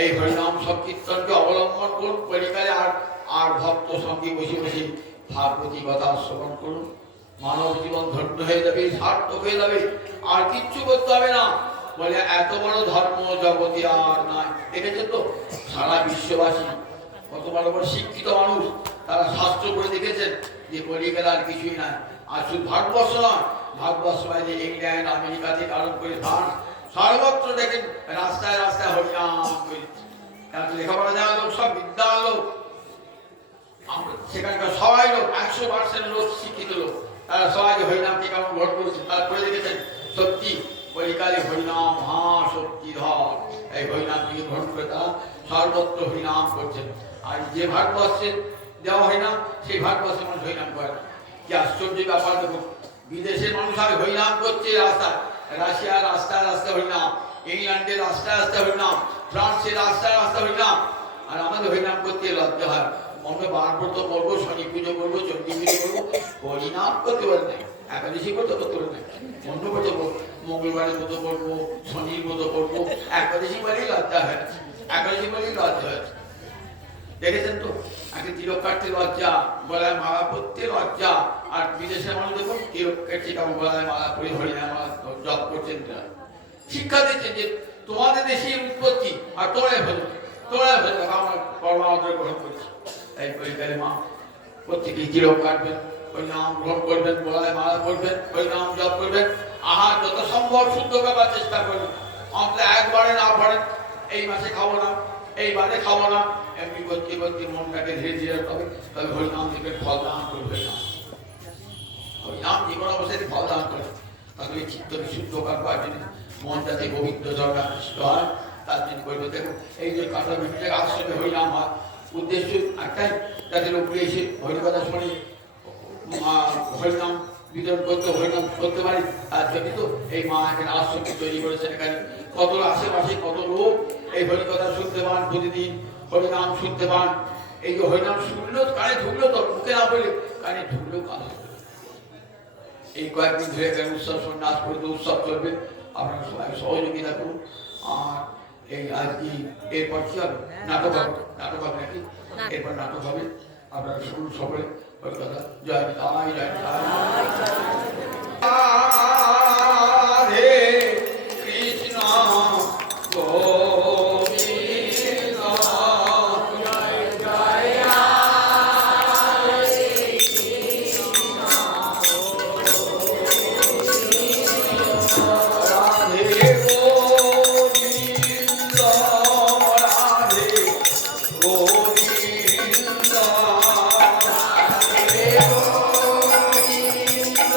এই হরিনাম সংকীর্তনকে অবলম্বন করুন কলিকালে, আর ভক্ত সঙ্গে বসে বসে ভাগবতী কথা শ্রবণ করুন। মানব জীবন ধন্য হয়ে যাবে, সার্থক হয়ে যাবে, আর কিচ্ছু করতে হবে না। বলে এত বড় ধর্ম জগতে আর নাই। দেখেছে তো সারা বিশ্ববাসী কত বড় বড় শিক্ষিত মানুষ, তারা শাস্ত্র করে দেখেছেন যে কলিকালে আর কিছুই নাই। আর শুধু ভারতবর্ষ নয়, ভারতবর্ষ বাইরে ইংল্যান্ড আমেরিকা থেকে আরম্ভ করে ফ্রান্স, সর্বত্র দেখেন রাস্তায় রাস্তায় হরিনাম করে। লেখাপড়া জানা লোক, সব বিদ্যা লোক, সেখানকার সবাই লোক, 100% লোক শিক্ষিত লোক, তারা সবাই হরিনামকে কেমন গ্রহণ করেছে তারা করে দেখেছেন। সত্যি কলিকালে হরিনাম মহাশক্তি ধর, এই হরিনামকে গ্রহণ করে তারা সর্বত্র হরিনাম করছেন। আর যে ভারতবর্ষে দেওয়া হরিনাম, সেই ভারতবর্ষে মানুষ হরিনাম করে না। কি আশ্চর্য ব্যাপার দেখুন, বিদেশের মানুষ আর হরিনাম করছে রাস্তায়, রাশিয়ার রাস্তায় রাস্তায় হরিনাম, ইংল্যান্ডের রাস্তায় রাস্তায় হরিনাম, ফ্রান্সের রাস্তায় রাস্তায় হরিনাম। আর আমাদের হরিনাম করতে লজ্জা হয়। মনে বারব্রত করবো, শনি পুজো করবো, চণ্ডী পুজো করবো, হরিনাম করতে পারে না, একাদশী করতে পারে না, অন্য করতে মঙ্গলবারের মতো করবো, শনির মতো করবো, একাদশী বলেই লজ্জা হয়েছে, একাদশী বলেই লজ্জা হয়েছে। দেখেছেন তো, আগে তিলক কাটতে লজ্জা, গলায় মালা পরতে লজ্জা। আর বিদেশের মানুষ দেখুন তিলক কাটছে, কেমন গলায় মালা পরে হরিনাম মালা জপ করছেন। শিক্ষা দিচ্ছেন যে তোমাদের দেশে উৎপত্তি, আর তোমরাই হলো, তোমরাই হলো আমার কর্মান্তর গ্রহণ করছি। তাই কলিকালে মা প্রত্যেকেই তিলক কাটবেন, হরিনাম গ্রহণ করবেন, গলায় মালা পরবেন, হরিনাম জপ করবেন। আহার যত সম্ভব শুদ্ধ করার চেষ্টা করবেন। অন্তত একবারে না পারেন এই মাসে খাবো না, এই বারে খাবো না, এমনি করতে করতে মনটাকে ধীরে ধীরে হবে, তবে হরিনাম থেকে ফল দান করবে না। হরিনাম যে কোনো অবস্থায় ফল দান করে, তাহলে চিত্ত বিশুদ্ধ করবার জন্য মন যাতে পবিত্র জগা সৃষ্ট হয় তার জন্য করবে। দেখুন এই যে কাঁটা বিভিন্ন জায়গায় আশ্রমে হরিনাম হয়, উদ্দেশ্য একটাই, যাদের উপরে এসে হরিকথা শুনে হরিনাম বিতরণ করতে, হরিনাম করতে পারি, তার জন্য তো এই মা এখানে আশ্রম তৈরি করেছেন। এখানে কত আশেপাশে কত লোক এই হরিকথা শুনতে পান, প্রতিদিন হরিনাম শুনতে পান। এই যে হরিনাম শুনলো, কানে ঢুকলো, তো মুখে না বলে কানে ঢুকলো, কানে। এই কয়েকদিন ধরে এখানে উৎসব সন্ন্যাস করে উৎসব চলবে, আপনারা সবাই সহযোগিতা করুন। আর এই আজকে এরপর কি হবে? নাটক হবে, নাটক হবে নাকি? এরপর নাটক হবে, আপনারা শুনুন সকলে হরিকথা। জয় নিতাই, জয় নিতাই। রাধে কৃষ্ণ গোবিন্দ, জয় জয় রাধে কৃষ্ণ, রাধে গোবিন্দ, রাধে গোবিন্দ, রাধে গোবিন্দ।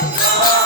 জয়